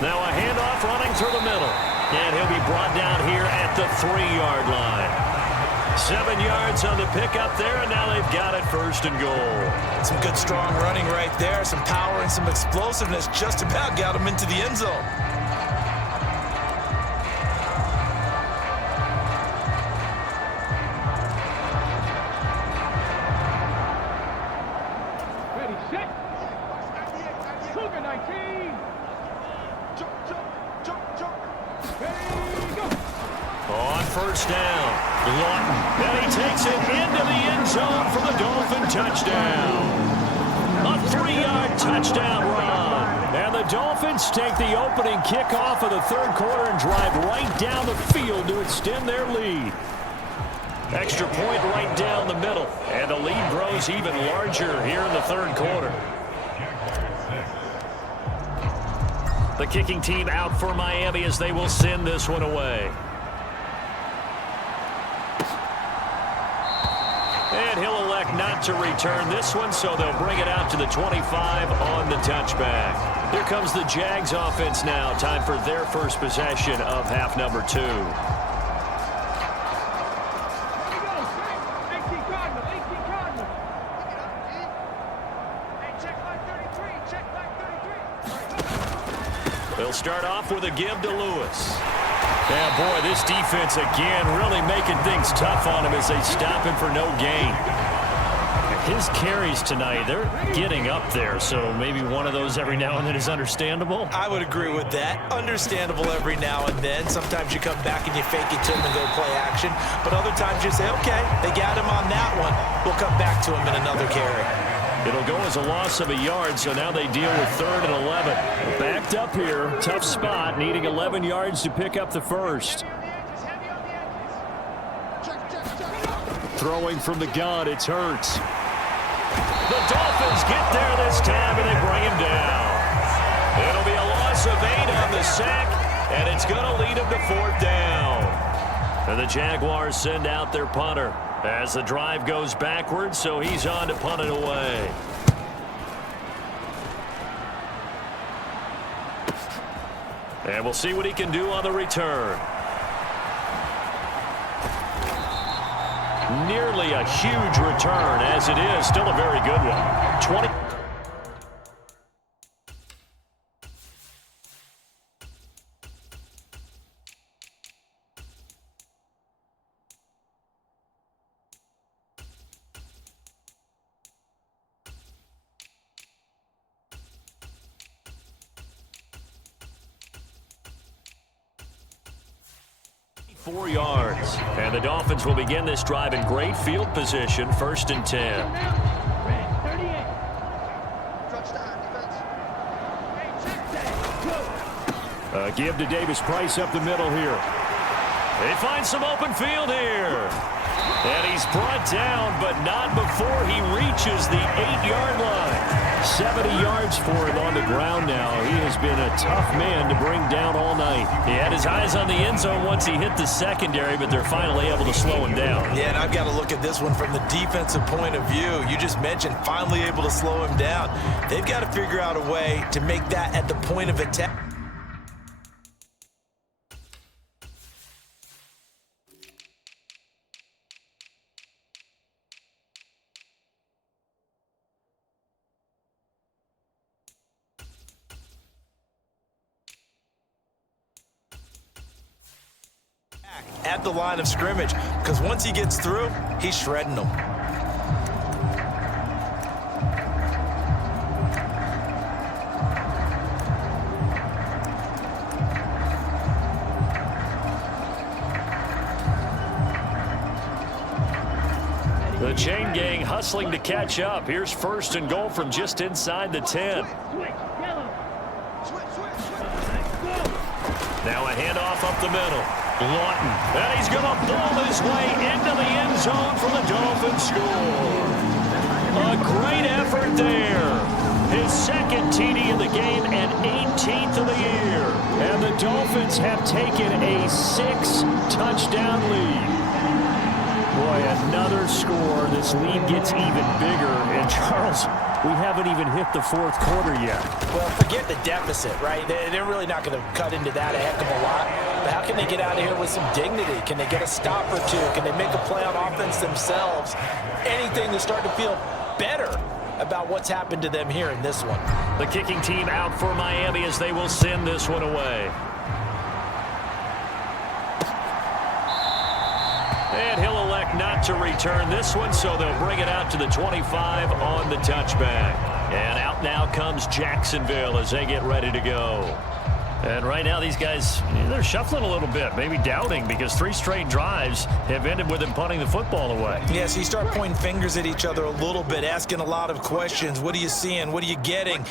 Now a handoff running through the middle. And he'll be brought down here at the 3-yard line. 7 yards on the pickup there, and now they've got it 1st and goal. Some good strong running right there. Some power and some explosiveness just about got him into the end zone. Ready, set. Cougar 19. Jump, jump, jump, jump. Ready, go. On 1st down, Lawton. And he takes it into the end zone for the Dolphin touchdown. A 3-yard touchdown run. And the Dolphins take the opening kickoff of the 3rd quarter and drive right down the field to extend their lead. Extra point right down the middle. And the lead grows even larger here in the 3rd quarter. The kicking team out for Miami as they will send this one away. And he'll elect not to return this one, so they'll bring it out to the 25 on the touchback. Here comes the Jags offense now. Time for their first possession of half number 2. Here we go. 18 Cardinal. 18 Cardinal. Hey, check line 33. Check line 33. They'll start off with a give to Lewis. Yeah, boy, this defense again really making things tough on him as they stop him for no gain. His carries tonight, they're getting up there, so maybe one of those every now and then is understandable. I would agree with that. Understandable every now and then. Sometimes you come back and you fake it to him and go play action. But other times you say, okay, they got him on that one. We'll come back to him in another carry. It'll go as a loss of a yard, so now they deal with 3rd and 11. Backed up here, tough spot, needing 11 yards to pick up the first. Throwing from the gun, it's Hurts. The Dolphins get there this time, and they bring him down. It'll be a loss of 8 on the sack, and it's going to lead them to 4th down. And the Jaguars send out their punter as the drive goes backwards, so he's on to punt it away. And we'll see what he can do on the return. Nearly a huge return, as it is. Still a very good one. 20. yards. And the Dolphins will begin this drive in great field position, 1st and 10. Give to Davis Price up the middle here. They find some open field here. And he's brought down, but not before he reaches the 8-yard line. 70 yards for him on the ground now. He has been a tough man to bring down all night. He had his eyes on the end zone once he hit the secondary, but they're finally able to slow him down. Yeah, and I've got to look at this one from the defensive point of view. You just mentioned finally able to slow him down. They've got to figure out a way to make that at the point of attack. At the line of scrimmage, because once he gets through, he's shredding them. The chain gang hustling to catch up. Here's 1st and goal from just inside the 10. Now a handoff up the middle. Lawton. And he's going to ball his way into the end zone for the Dolphins score. A great effort there. His 2nd TD of the game and 18th of the year. And the Dolphins have taken a 6-touchdown lead. Boy, another score. This lead gets even bigger. And Charles, we haven't even hit the 4th quarter yet. Well, forget the deficit, right? They're really not going to cut into that a heck of a lot. But how can they get out of here with some dignity? Can they get a stop or two? Can they make a play on offense themselves? Anything to start to feel better about what's happened to them here in this one. The kicking team out for Miami as they will send this one away. And he'll elect not to return this one, so they'll bring it out to the 25 on the touchback. And out now comes Jacksonville as they get ready to go. And right now these guys, they're shuffling a little bit, maybe doubting, because 3 straight drives have ended with them punting the football away. Yeah, so you start pointing fingers at each other a little bit, asking a lot of questions. What are you seeing? What are you getting?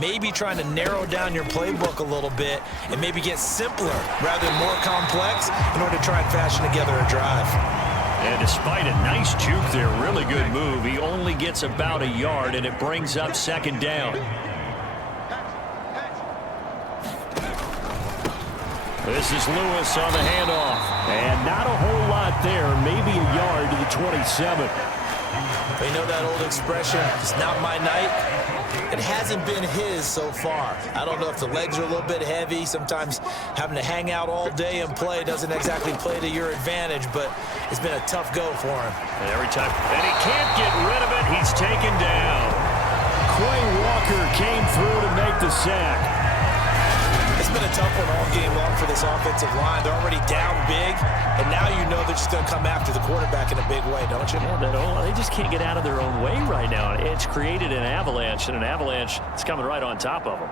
Maybe trying to narrow down your playbook a little bit and maybe get simpler rather than more complex in order to try and fashion together a drive. And despite a nice juke there, really good move, he only gets about a yard, and it brings up 2nd down. This is Lewis on the handoff. And not a whole lot there, maybe a yard to the 27. But you know that old expression, it's not my night? It hasn't been his so far. I don't know if the legs are a little bit heavy. Sometimes having to hang out all day and play doesn't exactly play to your advantage, but it's been a tough go for him. And every time, and he can't get rid of it, he's taken down. Quay Walker came through to make the sack. It's been a tough one all game long for this offensive line. They're already down big, and now you know they're just going to come after the quarterback in a big way, don't you? Yeah, they just can't get out of their own way right now. It's created an avalanche, and an avalanche is coming right on top of them.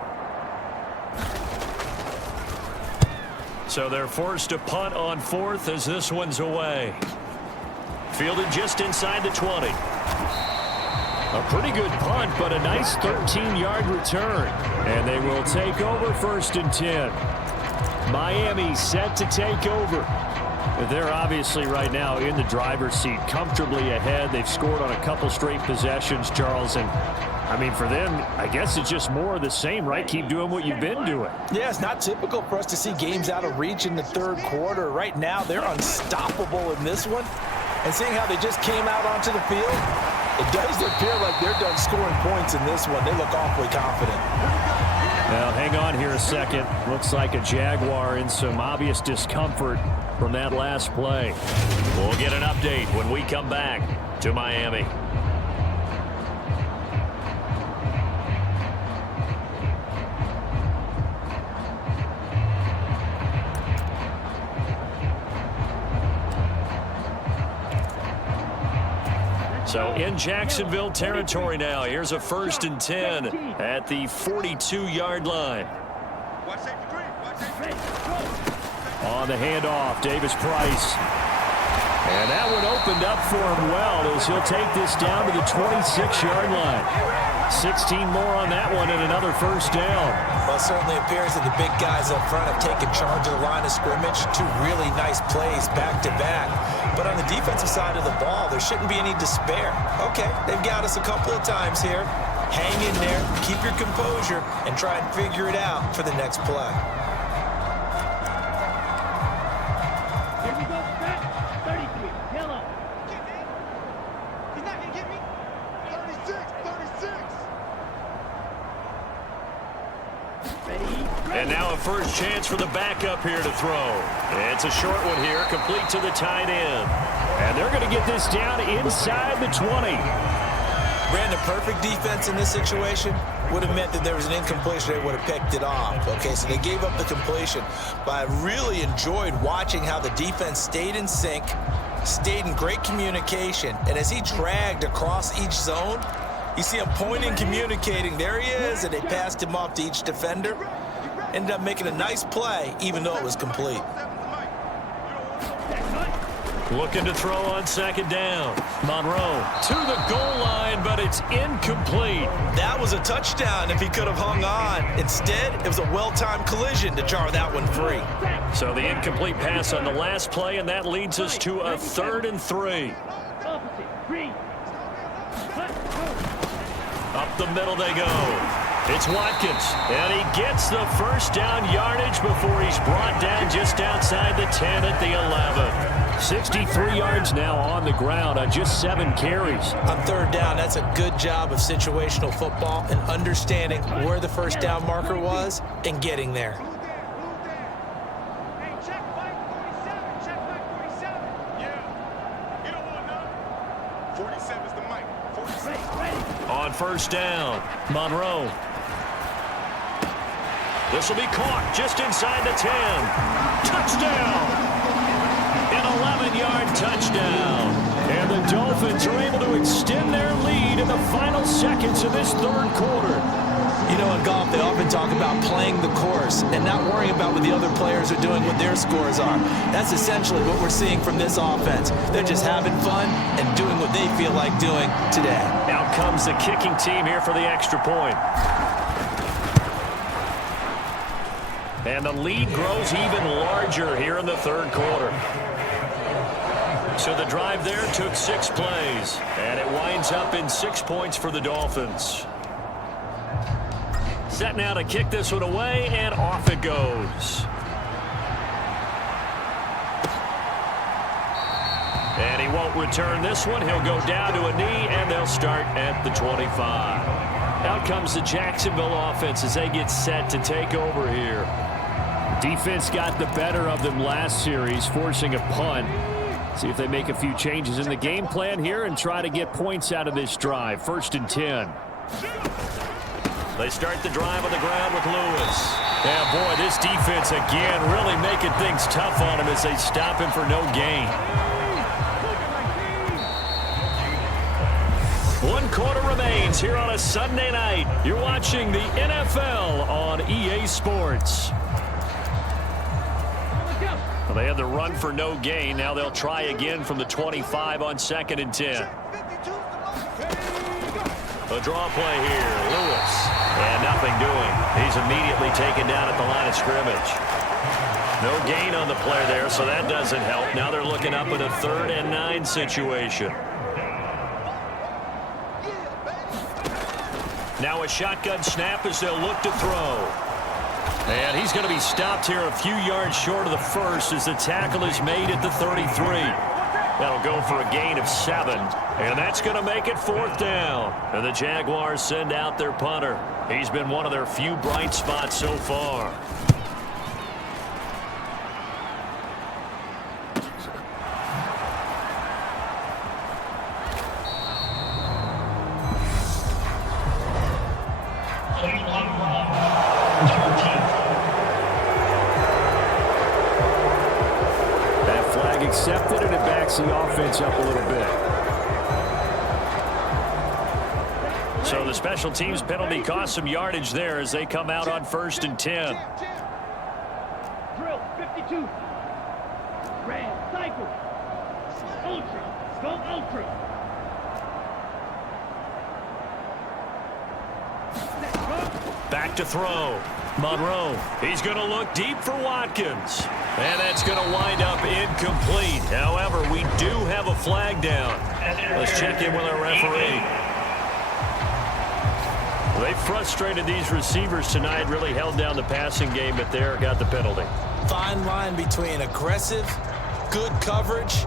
So they're forced to punt on 4th as this one's away. Fielded just inside the 20. A pretty good punt, but a nice 13-yard return. And they will take over 1st and 10. Miami set to take over. They're obviously right now in the driver's seat, comfortably ahead. They've scored on a couple straight possessions, Charles. And, I mean, for them, I guess it's just more of the same, right? Keep doing what you've been doing. Yeah, it's not typical for us to see games out of reach in the 3rd quarter. Right now, they're unstoppable in this one. And seeing how they just came out onto the field, it does appear like they're done scoring points in this one. They look awfully confident. Now, hang on here a second. Looks like a Jaguar in some obvious discomfort from that last play. We'll get an update when we come back to Miami. So in Jacksonville territory now. Here's a 1st and 10 at the 42-yard line. On the handoff, Davis Price. And that one opened up for him well as he'll take this down to the 26-yard line. 16 more on that one and another 1st down. Well, it certainly appears that the big guys up front have taken charge of the line of scrimmage. 2 really nice plays back-to-back. But on the defensive side of the ball, there shouldn't be any despair. Okay, they've got us a couple of times here. Hang in there, keep your composure, and try and figure it out for the next play. Here we go, set. 33, yellow. He's not going to get me. 36. And now a first chance for the backup here to throw. It's a short one here, complete to the tight end. And they're going to get this down inside the 20. Brandon, perfect defense in this situation would have meant that there was an incompletion. They would have picked it off. Okay, so they gave up the completion. But I really enjoyed watching how the defense stayed in sync, stayed in great communication. And as he dragged across each zone, you see him pointing, communicating. There he is, and they passed him off to each defender. Ended up making a nice play, even though it was complete. Looking to throw on second down. Monroe to the goal line, but it's incomplete. That was a touchdown if he could have hung on. Instead, it was a well-timed collision to jar that one free. So the incomplete pass on the last play, and that leads us to a 3rd and 3. Up the middle they go. It's Watkins, and he gets the first down yardage before he's brought down just outside the 10 at the 11. 63 yards now on the ground on just 7 carries. On 3rd down, that's a good job of situational football and understanding where the first down marker was and getting there. On first down, Monroe. This will be caught just inside the 10. Touchdown! An 11-yard touchdown. And the Dolphins are able to extend their lead in the final seconds of this 3rd quarter. You know, in golf, they often talk about playing the course and not worrying about what the other players are doing, what their scores are. That's essentially what we're seeing from this offense. They're just having fun and doing what they feel like doing today. Out comes the kicking team here for the extra point. And the lead grows even larger here in the 3rd quarter. So the drive there took 6 plays, and it winds up in 6 points for the Dolphins. Set now to kick this one away, and off it goes. And he won't return this one. He'll go down to a knee, and they'll start at the 25. Out comes the Jacksonville offense as they get set to take over here. Defense got the better of them last series, forcing a punt. See if they make a few changes in the game plan here and try to get points out of this drive. 1st and 10. They start the drive on the ground with Lewis. Yeah, boy, this defense again really making things tough on him as they stop him for no gain. 1 quarter remains here on a Sunday night. You're watching the NFL on EA Sports. Well, they had the run for no gain. Now they'll try again from the 25 on 2nd and 10. A draw play here. Lewis. And nothing doing. He's immediately taken down at the line of scrimmage. No gain on the play there, so that doesn't help. Now they're looking up at a 3rd and 9 situation. Now a shotgun snap as they'll look to throw. And he's going to be stopped here a few yards short of the first as the tackle is made at the 33. That'll go for a gain of 7. And that's going to make it 4th down. And the Jaguars send out their punter. He's been one of their few bright spots so far. Accepted, and it backs the offense up a little bit. So the special teams penalty cost some yardage there as they come out on 1st and 10. Drill 52. Red cycle. Ultra. Go ultra. Back to throw. Monroe. He's going to look deep for Watkins. And that's going to wind up incomplete. However, we do have a flag down. Let's check in with our referee. They frustrated these receivers tonight, really held down the passing game, but there got the penalty. Fine line between aggressive, good coverage,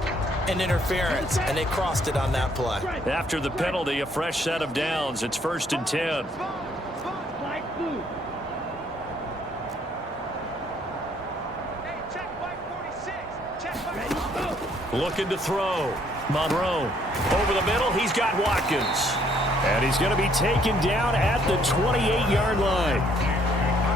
and interference, and they crossed it on that play. After the penalty, a fresh set of downs. It's 1st and 10. Looking to throw. Monroe. Over the middle, he's got Watkins. And he's going to be taken down at the 28-yard line.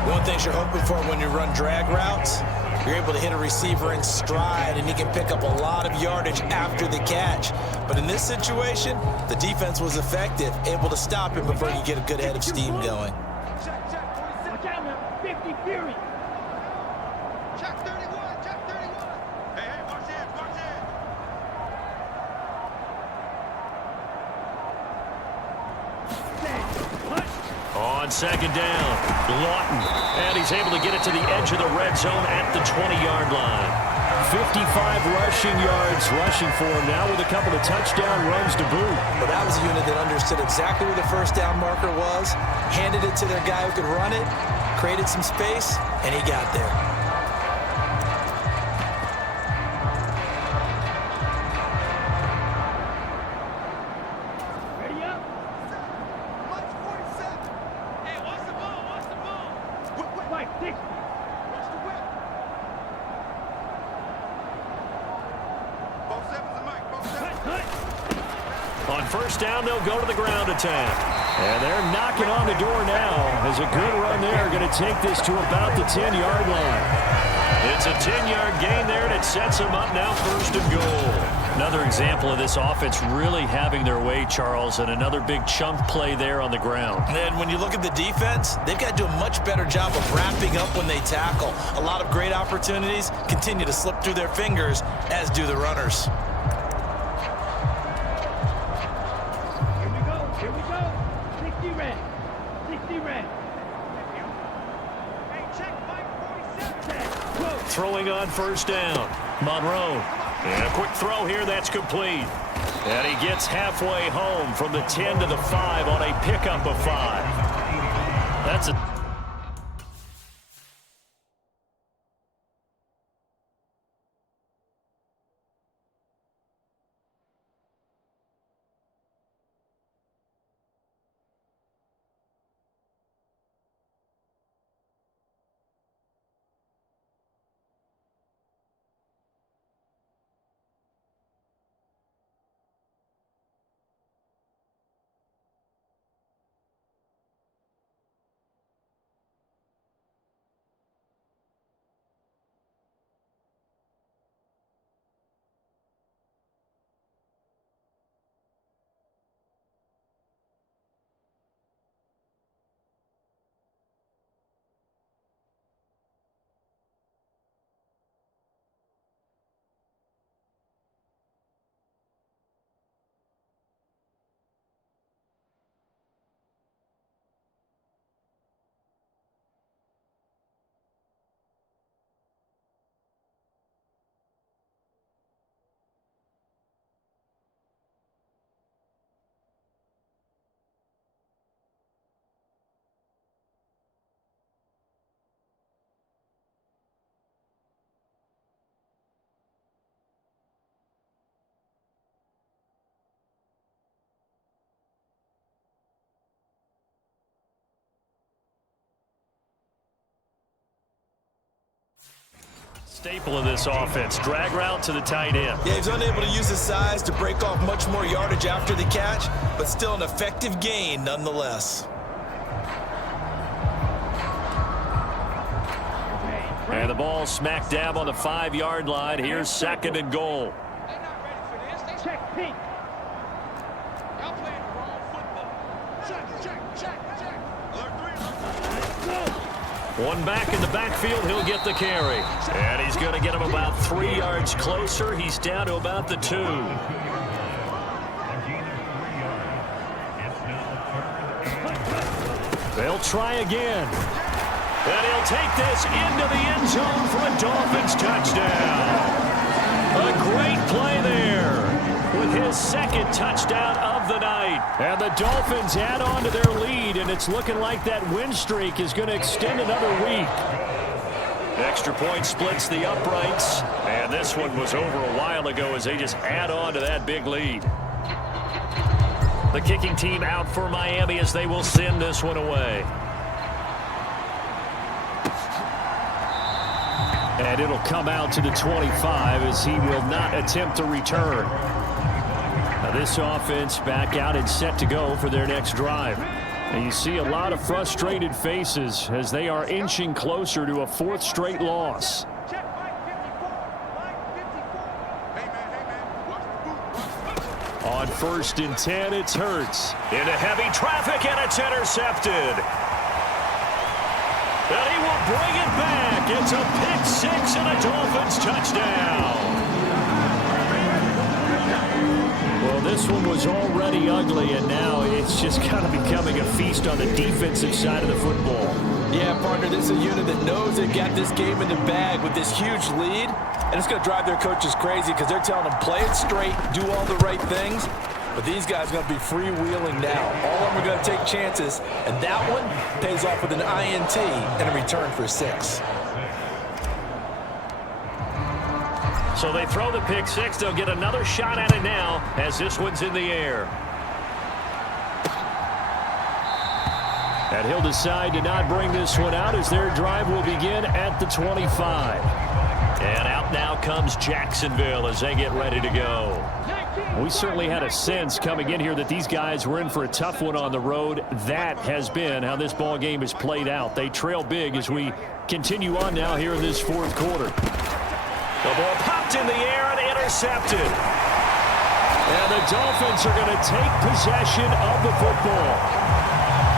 One thing you're hoping for when you run drag routes, you're able to hit a receiver in stride, and he can pick up a lot of yardage after the catch. But in this situation, the defense was effective, able to stop him before you get a good head of steam going. Watch out now. 50 Fury. Check 31. Check 31. Hey, watch it. Watch it. On second down, Lawton. And he's able to get it to the edge of the red zone at the 20-yard line. 55 rushing yards rushing for him now with a couple of touchdown runs to boot. But that was a unit that understood exactly where the first down marker was, handed it to their guy who could run it, created some space, and he got there. Ready up? Watch 47. Hey, watch the ball, watch the ball. Whip. Mike, 60. Watch the whip. Both sevens and Mike, both sevens. Cut. On first down, they'll go to the ground attack. And they're knocking on the door now as a good run there. Going to take this to about the 10-yard line. It's a 10-yard gain there, and it sets them up now first and goal. Another example of this offense really having their way, Charles, and another big chunk play there on the ground. And when you look at the defense, they've got to do a much better job of wrapping up when they tackle. A lot of great opportunities continue to slip through their fingers, as do the runners. Here we go. 60 red. 60 red. Hey, check Mike 47. Throwing on first down. Monroe. And a quick throw here that's complete. And he gets halfway home from the 10 to the 5 on a pickup of 5. That's a staple of this offense. Drag route to the tight end. Yeah, he's unable to use his size to break off much more yardage after the catch, but still an effective gain nonetheless. And the ball smack dab on the 5-yard line. Here's second and goal. They're not ready for this. They check pink. Y'all playing the wrong football. Check. Alert 3. Go. One back in the backfield, he'll get the carry. And he's going to get him about 3 yards closer. He's down to about the 2. They'll try again. And he'll take this into the end zone for a Dolphins touchdown. A great play there with his second touchdown of the night. And the Dolphins add on to their lead, and it's looking like that win streak is going to extend another week. Extra point splits the uprights, and this one was over a while ago as they just add on to that big lead. The kicking team out for Miami as they will send this one away. And it'll come out to the 25 as he will not attempt to return. Now this offense back out and set to go for their next drive. And you see a lot of frustrated faces as they are inching closer to a 4th straight loss. Check Mike 54. Mike 54. Hey, man. Watch the boot. On 1st and 10, it's Hurts. Into heavy traffic, and it's intercepted. And he will bring it back. It's a pick 6 and a Dolphins touchdown. Well, this one was already ugly, and now it's just kind of becoming a feast on the defensive side of the football. Yeah, partner, this is a unit that knows they've got this game in the bag with this huge lead, and it's going to drive their coaches crazy because they're telling them play it straight, do all the right things. But these guys are going to be freewheeling now. All of them are going to take chances, and that one pays off with an INT and a return for 6. So they throw the pick 6. They'll get another shot at it now as this one's in the air. And he'll decide to not bring this one out as their drive will begin at the 25. And out now comes Jacksonville as they get ready to go. We certainly had a sense coming in here that these guys were in for a tough one on the road. That has been how this ball game has played out. They trail big as we continue on now here in this fourth quarter. The ball popped in the air and intercepted. And the Dolphins are going to take possession of the football.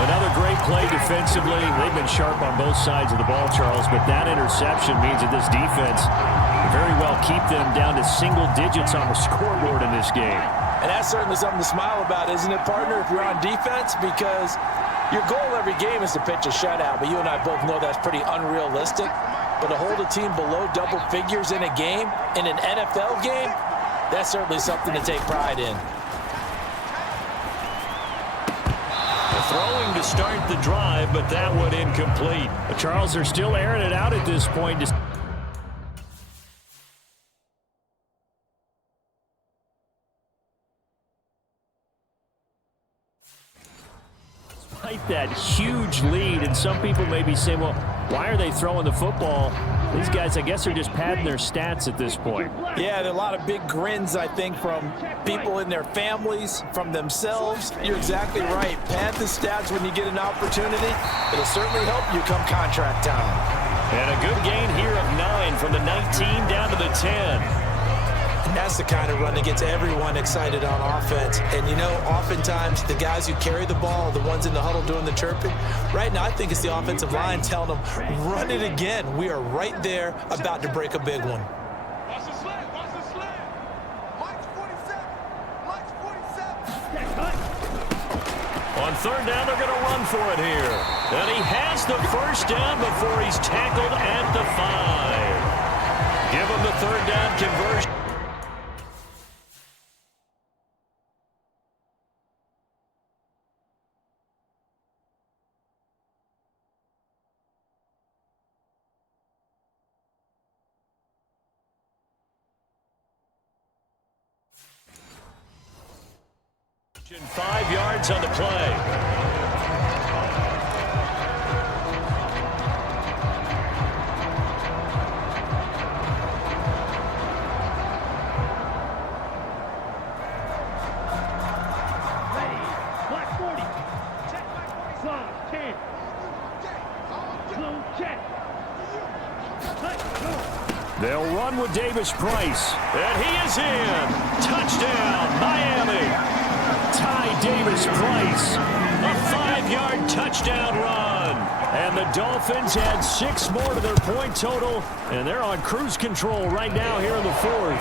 Another great play defensively. They've been sharp on both sides of the ball, Charles, but that interception means that this defense very well keep them down to single digits on the scoreboard in this game. And that's certainly something to smile about, isn't it, partner, if you're on defense? Because your goal every game is to pitch a shutout, but you and I both know that's pretty unrealistic. But to hold a team below double figures in a game, in an NFL game, that's certainly something to take pride in. Throwing to start the drive, but that one incomplete. Charles, they're still airing it out at this point. Despite that huge lead, and some people may be saying, well, why are they throwing the football? These guys, I guess, are just padding their stats at this point. Yeah, there are a lot of big grins, I think, from people in their families, from themselves. You're exactly right. Pad the stats when you get an opportunity. It'll certainly help you come contract time. And a good gain here of 9 from the 19 down to the 10. And that's the kind of run that gets everyone excited on offense. And, you know, oftentimes the guys who carry the ball, the ones in the huddle doing the chirping, right now I think it's the offensive line telling them, run it again. We are right there about to break a big one. Watch the slant. Watch the slant. Mike's 47. Mike's 47. On third down, they're going to run for it here. And he has the first down before he's tackled at the 5. Give him the third down conversion. And 5 yards on the play. Black 40. Check back 40. Zone 10. Zone check. They'll run with Davis Price. And he is in. Touchdown, Miami. Ty Davis Price. A 5-yard touchdown run. And the Dolphins add 6 more to their point total, and they're on cruise control right now here in the fourth.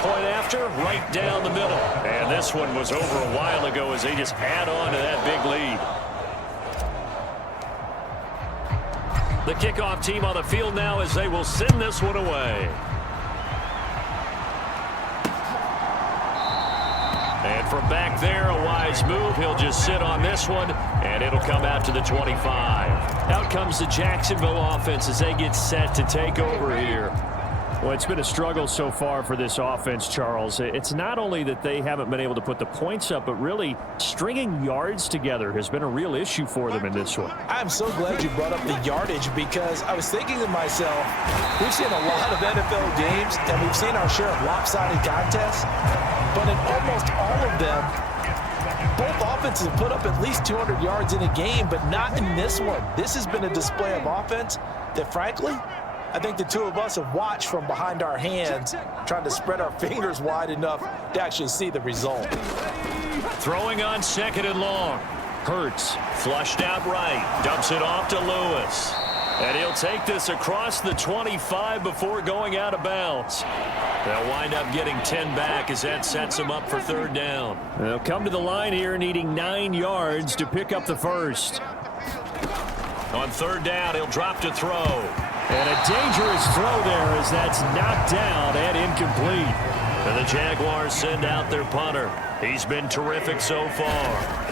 Point after, right down the middle. And this one was over a while ago as they just add on to that big lead. The kickoff team on the field now as they will send this one away. And from back there, a wise move. He'll just sit on this one, and it'll come out to the 25. Out comes the Jacksonville offense as they get set to take over here. Well, it's been a struggle so far for this offense, Charles. It's not only that they haven't been able to put the points up, but really stringing yards together has been a real issue for them in this one. I'm so glad you brought up the yardage because I was thinking to myself, we've seen a lot of NFL games and we've seen our share of lopsided contests, but in almost all of them, both offenses have put up at least 200 yards in a game, but not in this one. This has been a display of offense that, frankly, I think the two of us have watched from behind our hands, trying to spread our fingers wide enough to actually see the result. Throwing on 2nd and long. Hurts flushed out right. Dumps it off to Lewis. And he'll take this across the 25 before going out of bounds. They'll wind up getting 10 back as that sets them up for third down. They'll come to the line here needing 9 yards to pick up the first. On third down, he'll drop to throw. And a dangerous throw there as that's knocked down and incomplete. And the Jaguars send out their punter. He's been terrific so far.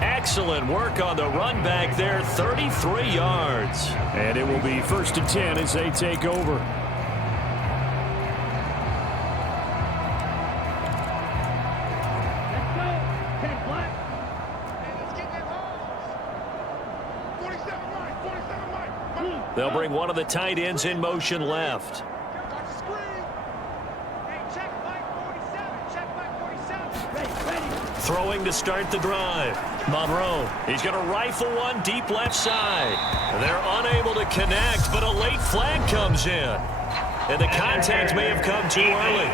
Excellent work on the run back there, 33 yards. And it will be 1st and 10 as they take over. They'll bring one of the tight ends in motion left. Throwing to start the drive. Monroe, he's going to rifle one deep left side. They're unable to connect, but a late flag comes in. And the contact may have come too early.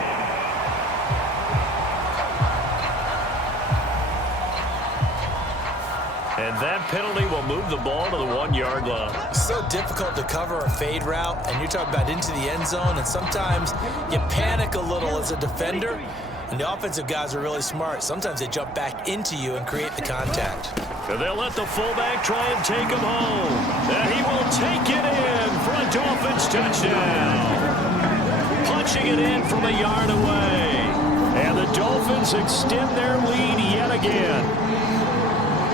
And that penalty will move the ball to the 1-yard line. It's so difficult to cover a fade route, and you're talking about into the end zone, and sometimes you panic a little as a defender, and the offensive guys are really smart. Sometimes they jump back into you and create the contact. And they'll let the fullback try and take him home. And he will take it in for a Dolphins touchdown. Punching it in from a yard away. And the Dolphins extend their lead yet again.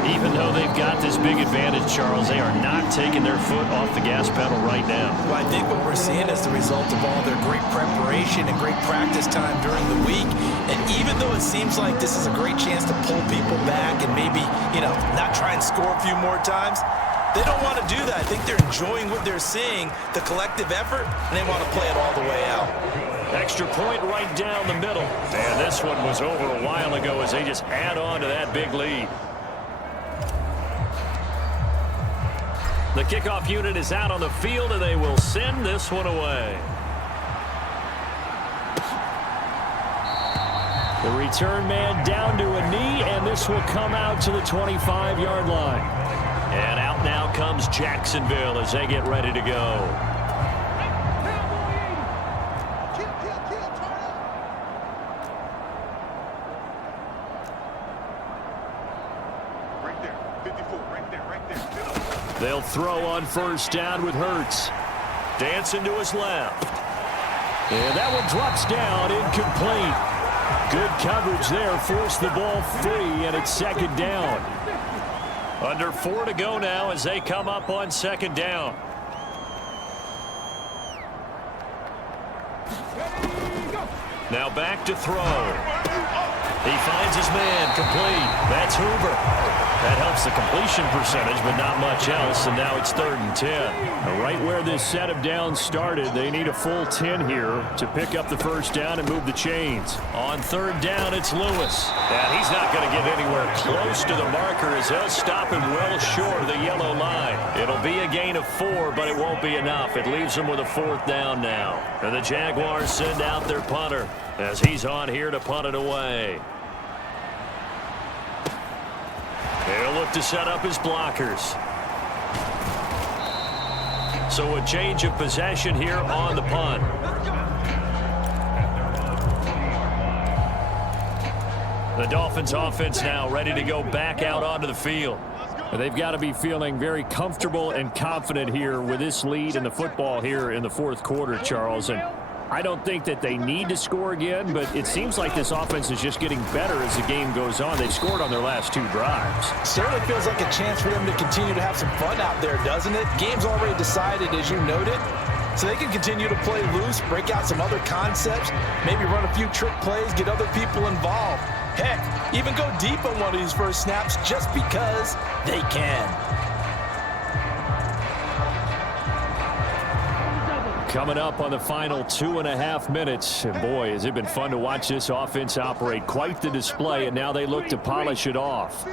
Even though they've got this big advantage, Charles, they are not taking their foot off the gas pedal right now. Well, I think what we're seeing is the result of all their great preparation and great practice time during the week. And even though it seems like this is a great chance to pull people back and maybe, not try and score a few more times, they don't want to do that. I think they're enjoying what they're seeing, the collective effort, and they want to play it all the way out. Extra point right down the middle. And this one was over a while ago as they just add on to that big lead. The kickoff unit is out on the field, and they will send this one away. The return man down to a knee, and this will come out to the 25-yard line. And out now comes Jacksonville as they get ready to go. They'll throw on first down with Hurts. Dancing to his left. And that one drops down, incomplete. Good coverage there, forced the ball free, and it's second down. Under 4 to go now as they come up on second down. Now back to throw. He finds his man, complete. That's Hoover. That helps the completion percentage, but not much else, and now it's 3rd and 10. Right where this set of downs started, they need a full 10 here to pick up the first down and move the chains. On third down, it's Lewis. And he's not going to get anywhere close to the marker as they'll stop him well short of the yellow line. It'll be a gain of 4, but it won't be enough. It leaves them with a 4th down now. And the Jaguars send out their punter as he's on here to punt it away. They'll look to set up his blockers. So a change of possession here on the punt. The Dolphins offense now ready to go back out onto the field. They've got to be feeling very comfortable and confident here with this lead in the football here in the 4th quarter, Charles. And I don't think that they need to score again, but it seems like this offense is just getting better as the game goes on. They've scored on their last 2 drives. Certainly feels like a chance for them to continue to have some fun out there, doesn't it? Game's already decided, as you noted, so they can continue to play loose, break out some other concepts, maybe run a few trick plays, get other people involved. Heck, even go deep on one of these first snaps just because they can. Coming up on the final 2.5 minutes. And boy, has it been fun to watch this offense operate. Quite the display, and now they look to polish it off.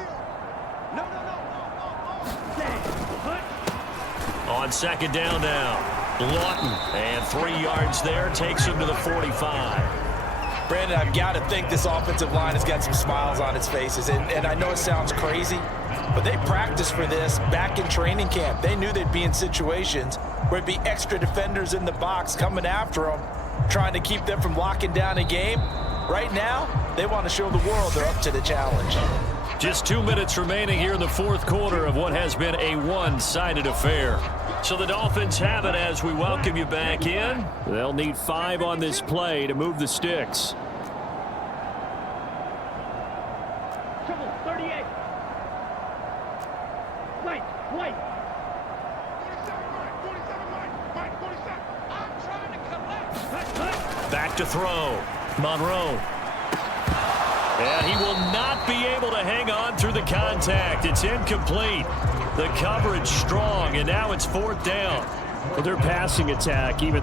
On second down now. Lawton, and 3 yards there, takes him to the 45. Brandon, I've got to think this offensive line has got some smiles on its faces. And I know it sounds crazy, but they practiced for this back in training camp. They knew they'd be in situations where it'd be extra defenders in the box coming after them, trying to keep them from locking down a game. Right now, they want to show the world they're up to the challenge. Just 2 minutes remaining here in the fourth quarter of what has been a one-sided affair. So the Dolphins have it as we welcome you back in. They'll need 5 on this play to move the sticks. Trouble, 38. White. 47, Mike. 47. I'm trying to collect. Back to throw. Monroe. And he will not be able to hang on through the contact. It's incomplete. The coverage strong, and now it's 4th down. Well, their passing attack, even.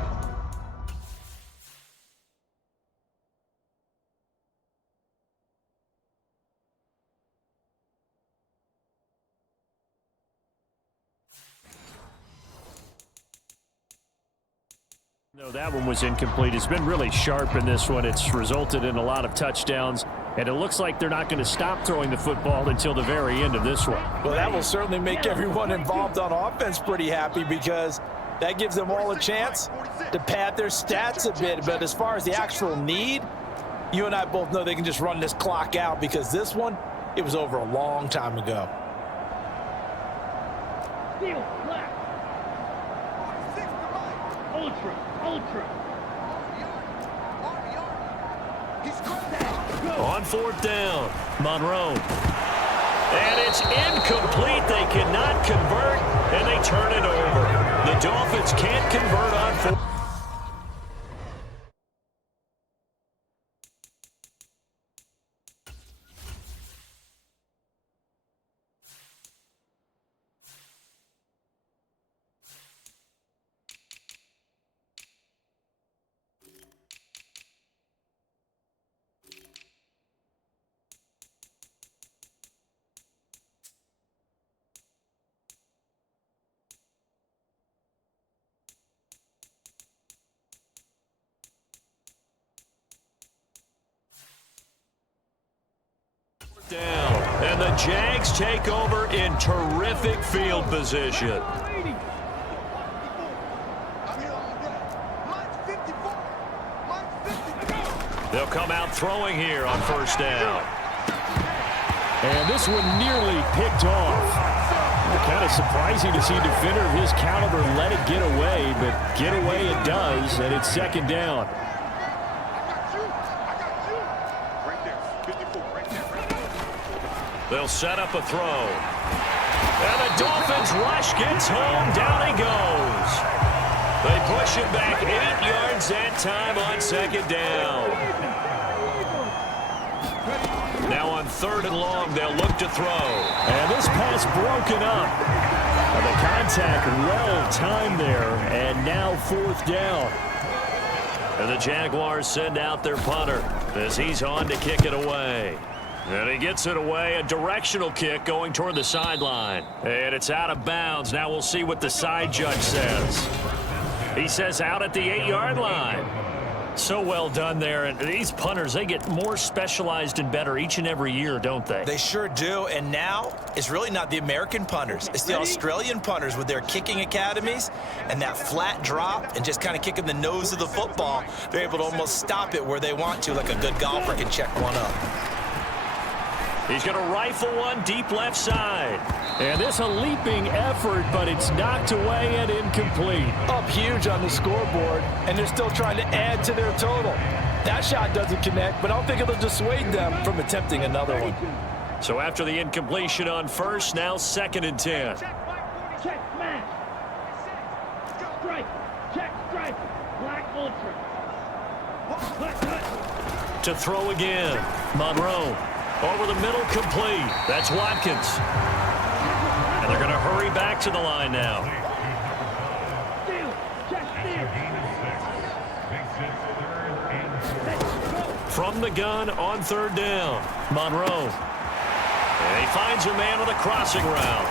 No, that one was incomplete. It's been really sharp in this one. It's resulted in a lot of touchdowns, and it looks like they're not going to stop throwing the football until the very end of this one. Well, that will certainly make everyone involved on offense pretty happy because that gives them all a chance to pad their stats a bit. But as far as the actual need, you and I both know they can just run this clock out because this one, it was over a long time ago. Steal, left. Ultra. On 4th down, Monroe. And it's incomplete. They cannot convert, and they turn it over. The Dolphins can't convert on 4th. Down. And the Jags take over in terrific field position. They'll come out throwing here on 1st down. And this one nearly picked off. Kind of surprising to see a defender of his caliber let it get away, but get away it does, and it's 2nd down. They'll set up a throw. And the Dolphins rush gets home. Down he goes. They push him back 8 yards that time on 2nd down. Now on 3rd and long, they'll look to throw. And this pass broken up. And the contact well-timed there. And now 4th down. And the Jaguars send out their punter as he's on to kick it away. And he gets it away, a directional kick going toward the sideline. And it's out of bounds. Now we'll see what the side judge says. He says out at the 8-yard line. So well done there. And these punters, they get more specialized and better each and every year, don't they? They sure do. And now it's really not the American punters. It's the Australian punters with their kicking academies and that flat drop and just kind of kicking the nose of the football. They're able to almost stop it where they want to, like a good golfer can check one up. He's going to rifle one deep left side. And this a leaping effort, but it's knocked away and incomplete. Up huge on the scoreboard, and they're still trying to add to their total. That shot doesn't connect, but I don't think it'll dissuade them from attempting another one. So after the incompletion on 1st, now 2nd and 10. Check, smash. Strike, check, strike. Black ultra. To throw again, Monroe. Over the middle, complete. That's Watkins. And they're going to hurry back to the line now. From the gun on 3rd down, Monroe. And he finds a man with a crossing route.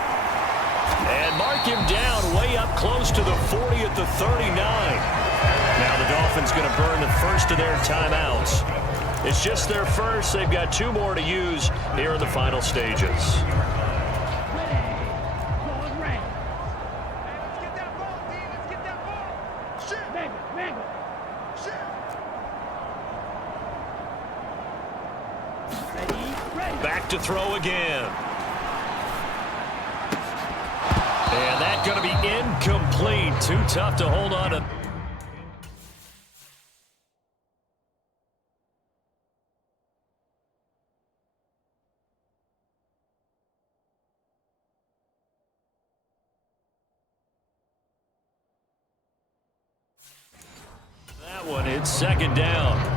And mark him down way up close to the 40 at the 39. Now the Dolphins going to burn the first of their timeouts. It's just their first. They've got 2 more to use here in the final stages. Back to throw again. And that's going to be incomplete. Too tough to hold on to. That one, it's second down.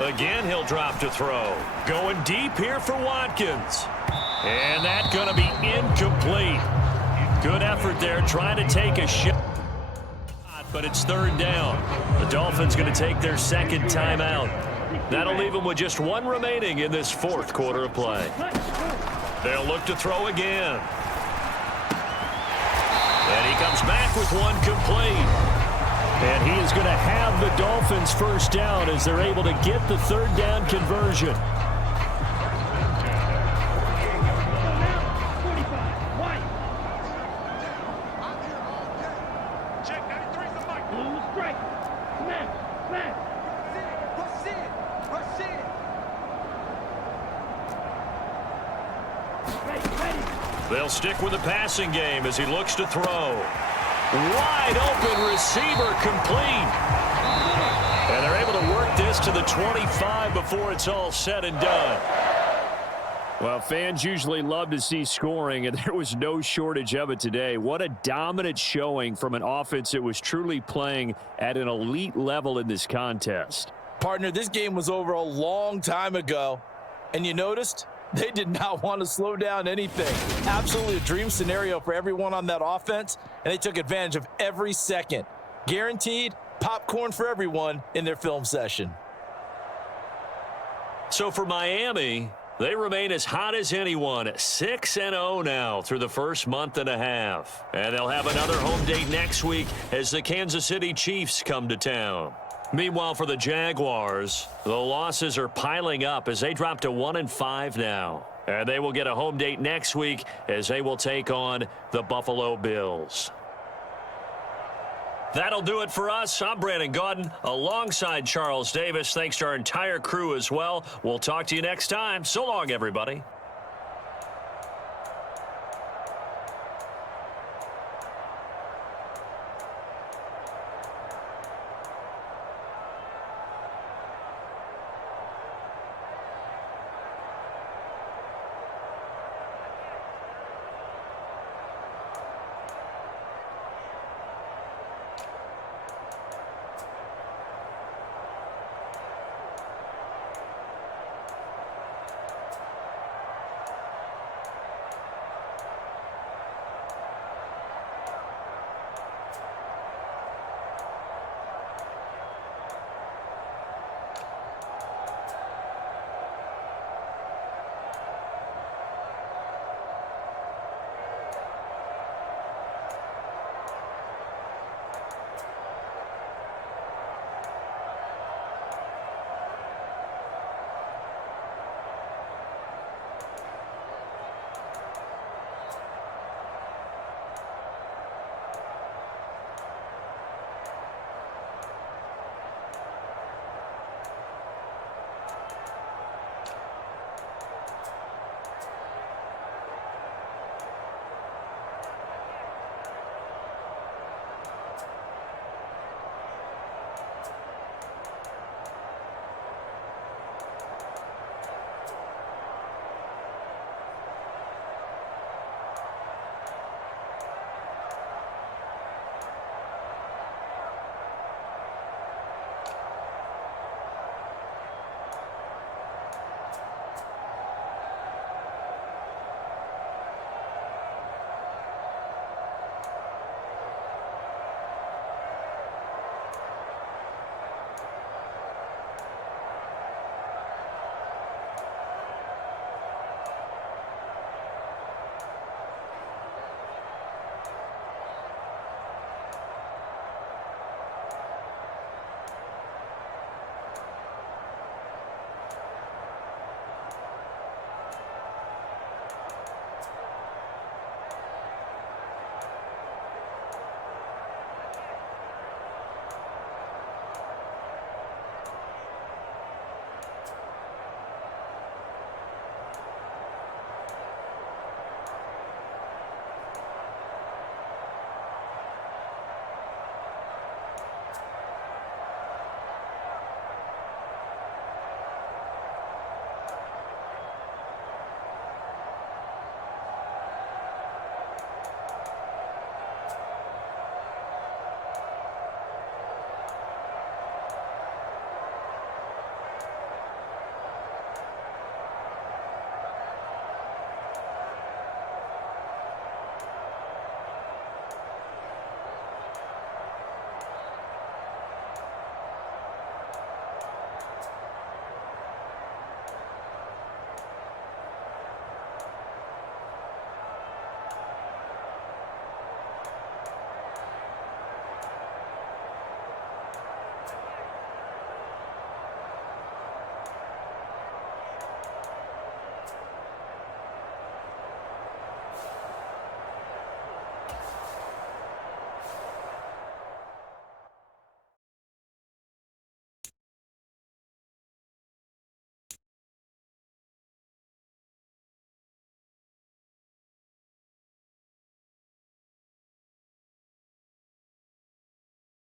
Again, he'll drop to throw. Going deep here for Watkins. And that's going to be incomplete. Good effort there, trying to take a shot. But it's third down. The Dolphins going to take their second timeout. That'll leave them with just 1 remaining in this fourth quarter of play. They'll look to throw again. And he comes back with 1 complete. And he is going to have the Dolphins first down as they're able to get the third down conversion. They'll stick with the passing game as he looks to throw. Wide open receiver complete. And they're able to work this to the 25 before it's all said and done. Well, fans usually love to see scoring, and there was no shortage of it today. What a dominant showing from an offense that was truly playing at an elite level in this contest. Partner, this game was over a long time ago, and you noticed they did not want to slow down anything. Absolutely a dream scenario for everyone on that offense, and they took advantage of every second. Guaranteed popcorn for everyone in their film session. So for Miami, they remain as hot as anyone, 6-0 now through the first month and a half. And they'll have another home date next week as the Kansas City Chiefs come to town. Meanwhile, for the Jaguars, the losses are piling up as they drop to 1-5 now. And they will get a home date next week as they will take on the Buffalo Bills. That'll do it for us. I'm Brandon Gaudin alongside Charles Davis. Thanks to our entire crew as well. We'll talk to you next time. So long, everybody.